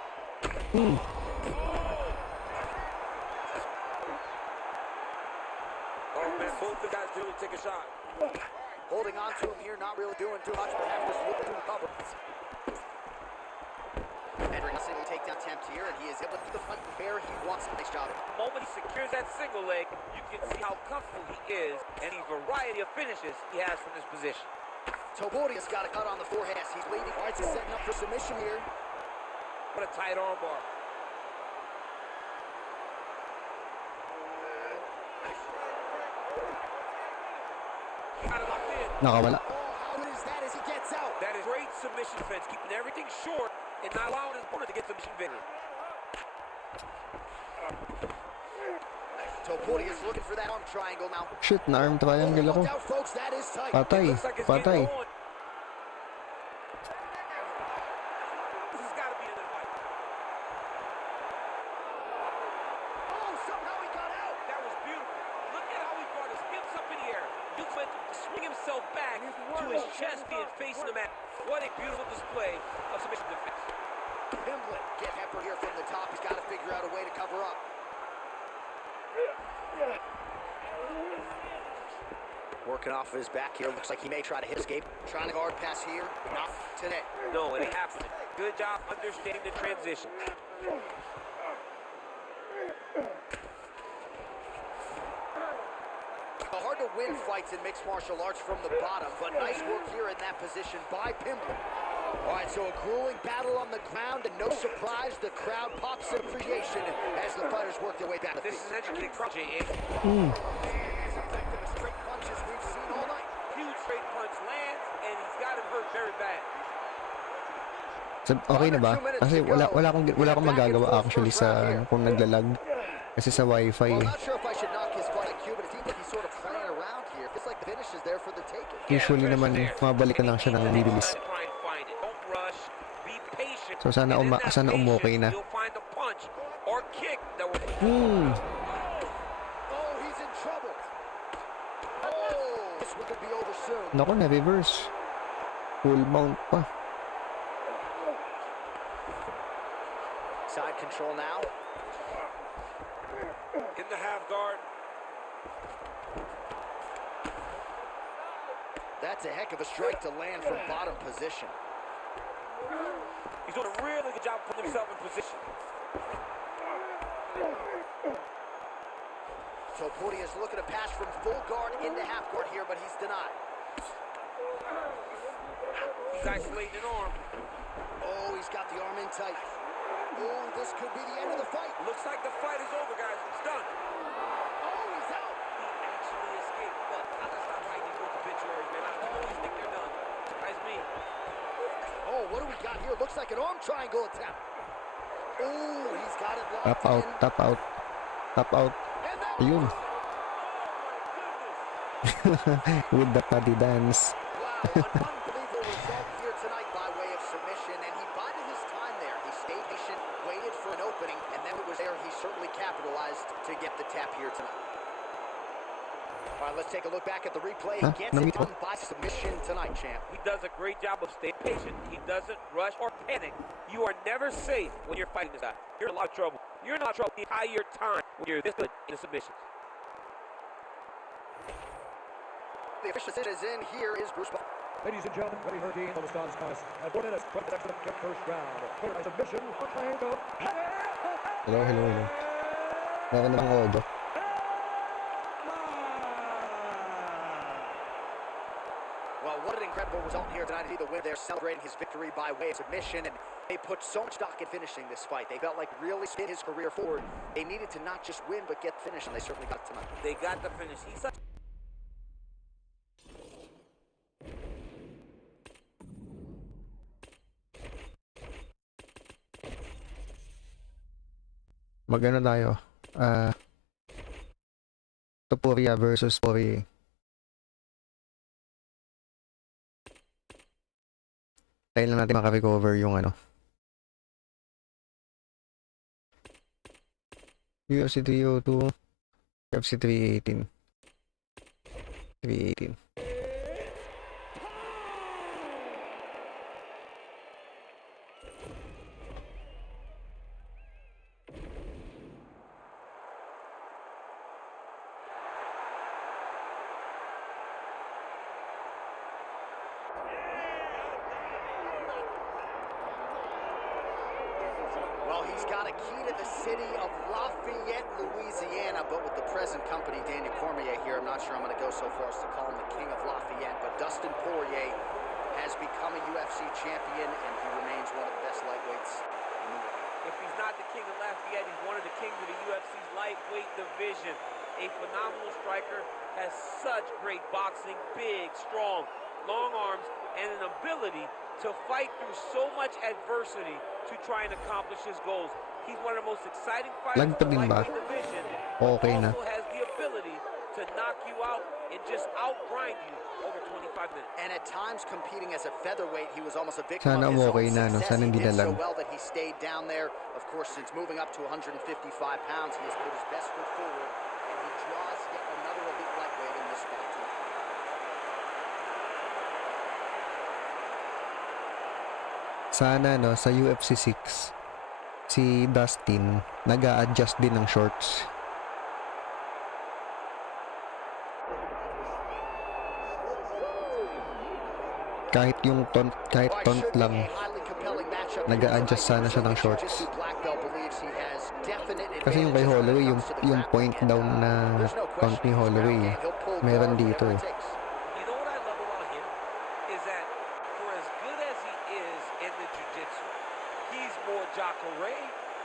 Oh, man, both the guys really take a shot. Holding on to him here, not really doing too much, but having to look to recover. Entering a single takedown attempt here, and he is able to get the front where he wants it. Nice job. The moment he secures that single leg, you can see how comfortable he is and the variety of finishes he has from this position. Tobodia's got a cut on the forehead. He's leading. All right, he's setting up for submission here. What a tight arm bar. Got it locked in. Nakawala. Oh, how good is that as he gets out? That is great submission defense, keeping everything short and not allowing his opponent to get submission victory. Topodia's looking for that arm triangle now. Shit, na-arm triangle ako. Look out, folks. That is tight. Patay. Looks like it's Patay. getting on. This has got to be in the fight. Oh, somehow he got out. That was beautiful. Look at how he brought his hips up in the air. He went to swing himself back to his chest being facing the mat. What a beautiful display of submission defense. Pimblett get peppered here from the top. He's got to figure out a way to cover up. Working off of his back here. Looks like he may try to hit escape. Trying to guard pass here. Not today. No, it ain't happening. Good job understanding the transition. Hard to win fights in mixed martial arts from the bottom, but nice work here in that position by Pimblett. All right, so a grueling battle on the ground, and no surprise, the crowd pops in appreciation as the fighters work their way back. This is an educated crowd, J.A. As effective as straight punches we've seen all night. Huge straight punch lands, and he's got him hurt very bad. Okay na ba? Kasi wala akong magagawa actually sa kung naglalag. Kasi sa wifi. Well, I'm not sure if I should knock his fight IQ, but it seems like he's sort of playing around here. Feels like the finish is there for the taking. Usually naman mabalikan lang siya ng bibilis. So sana umokay na. Oh, he's in trouble. Oh, this one could be over soon. Naku, na-reverse. Full mount pa. Side control now. In the half guard. That's a heck of a strike to land from bottom position. He's doing a really good job putting himself in position. Topodia's looking to pass from full guard into half guard here, but he's denied. He's isolating an arm. Oh, he's got the arm in tight. Oh, this could be the end of the fight. Looks like the fight is over, guys. It's done. Oh, he's out. He actually escaped. Look, I'm gonna stop fighting these obituaries, man. I always think they're done. That's me. Oh, what do we got here? Looks like an arm triangle attempt. Oh, he's got it locked Tap out, in. tap out. Tap out. And that Ayun. With the paddy dance. Wow, an unbelievable result here tonight by way of submission, and he bided his time there. He stayed patient, waited for an opening, and then it was there he certainly capitalized to get the tap here tonight. All right, let's take a look back at the replay. He gets it done by submission tonight, champ. He does a great job of staying patient. He doesn't rush or panic. You are never safe when you're fighting this guy. You're in a lot of trouble. You're in a lot of trouble the entire time when you're this good in submissions. The official is in. Here is Bruce. Ladies and gentlemen, ready for Dean on the Wisconsin contest. At 4 minutes from the excellent first round. Winner by submission for triangle. Hello. Meron na bang audio? Well, what an incredible result here tonight. The win there, celebrating his victory by way of submission, and they put so much stock in finishing this fight. They felt like really spin his career forward. They needed to not just win, but get the finish, and they certainly got it tonight. They got the finish. He's such Tayo. Topuria versus Poirier. Tayo lang natin makarecover yung ano. UFC 302, UFC 318. 318. Well, he's got a key to the city of Lafayette, Louisiana, but with the present company, Daniel Cormier here, I'm not sure I'm going to go so far as to call him the king of Lafayette, but Dustin Poirier has become a UFC champion, and he remains one of the best lightweights in the world. If he's not the king of Lafayette, he's one of the kings of the UFC's lightweight division. A phenomenal striker, has such great boxing, big, strong, long arms, and an ability to fight through so much adversity to try and accomplish his goals. He's one of the most exciting fighters in Lagpad the din ba? lightweight division, Okay but na. also has the ability to knock you out and just outgrind you over 25 minutes. And at times, competing as a featherweight, he was almost a victim Sana of his okay own na, no? success. Sana He hindi did so nalag. well that he stayed down there. Of course, since moving up to 155 pounds, he has put his best foot forward, and he draws yet another elite lightweight in this spot tonight. Sana no, sa UFC 6, si Dustin nag-a-adjust din ng shorts. Kahit yung taunt, kahit Well, it taunt should be lang, a highly compelling matchup here nag-a-adjust tonight. sana siya ng The shorts. Jiu-Jitsu black belt believes he has definite Kasi yung kay advantages when it Holloway, comes to the yung grappling, point and, down na there's no count ni questioning his Holloway, ground game. He'll pull meron guard dito whatever eh. it takes. You know what I love about him is that for as good as he is in the jiu-jitsu, he's more Jacare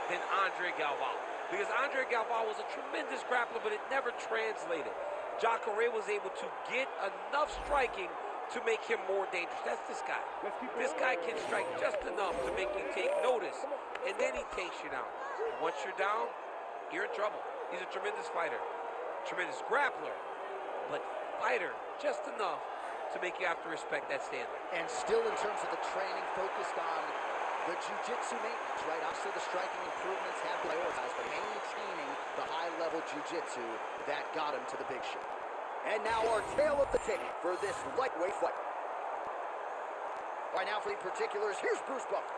than Andre Galvao. Because Andre Galvao was a tremendous grappler, but it never translated. Jacare was able to get enough striking to make him more dangerous. That's this guy. This guy can strike just enough to make you take notice, and then he takes you down. And once you're down, you're in trouble. He's a tremendous fighter, tremendous grappler, but fighter just enough to make you have to respect that standard. And still in terms of the training, focused on the jiu-jitsu maintenance, right? Obviously the striking improvements have been prioritized, but maintaining the high-level jiu-jitsu that got him to the big show. And now our tale of the tape for this lightweight fight. All right, now for the particulars, here's Bruce Buffer.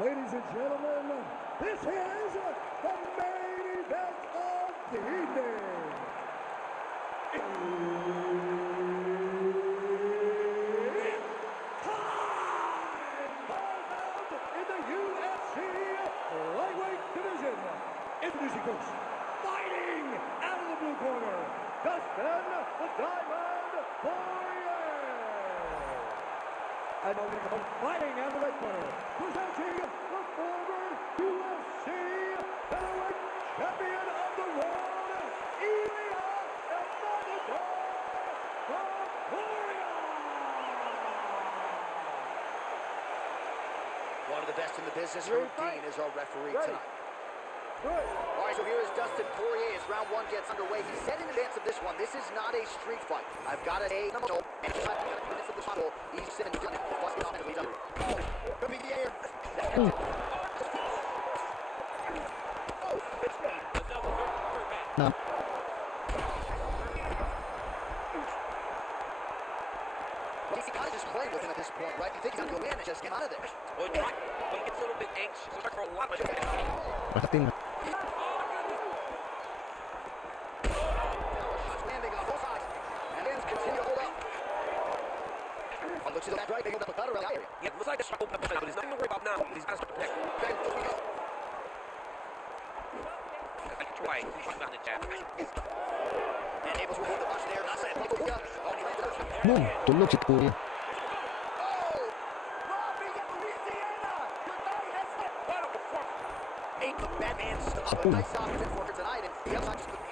Ladies and gentlemen, this is the main event of the evening. It's time! Bound in the UFC lightweight division. Introducing first, fighting out of the blue corner, Dustin the Diamond Poirier. And now fighting out of the red corner, presenting the former UFC featherweight champion of the world, Ilya One of the best in the business, Herb Dean is our referee tonight. All right, so here is Dustin Poirier as round one gets underway. He said in advance of this one, this is not a street fight. I've got to say, no, and he's not minutes of the title. He's sitting and doing it. He's under. Could be the air. Na, He's kind of just playing with him at this point, right? You think he's going to go in and just get out of there. Well, he gets a little bit anxious. He's for a lot of makatin. Landing on both sides. And Vince continue to hold up. On looks to the back right, they hold up a cutter around the area. Yeah, looks like a struggle, but he's nothing to worry about now. He's got to protect. Ben, here we go. Try. He's trying to jab. And able to hold the punch there. Not saying people got. Oh, he landed up. Boom! Tulog si Poirier. Oh! Lafayette, Louisiana! Your night has hit. What a fuck. Ain't the Batman stuff. A nice offensive for tonight, and the outside just couldn't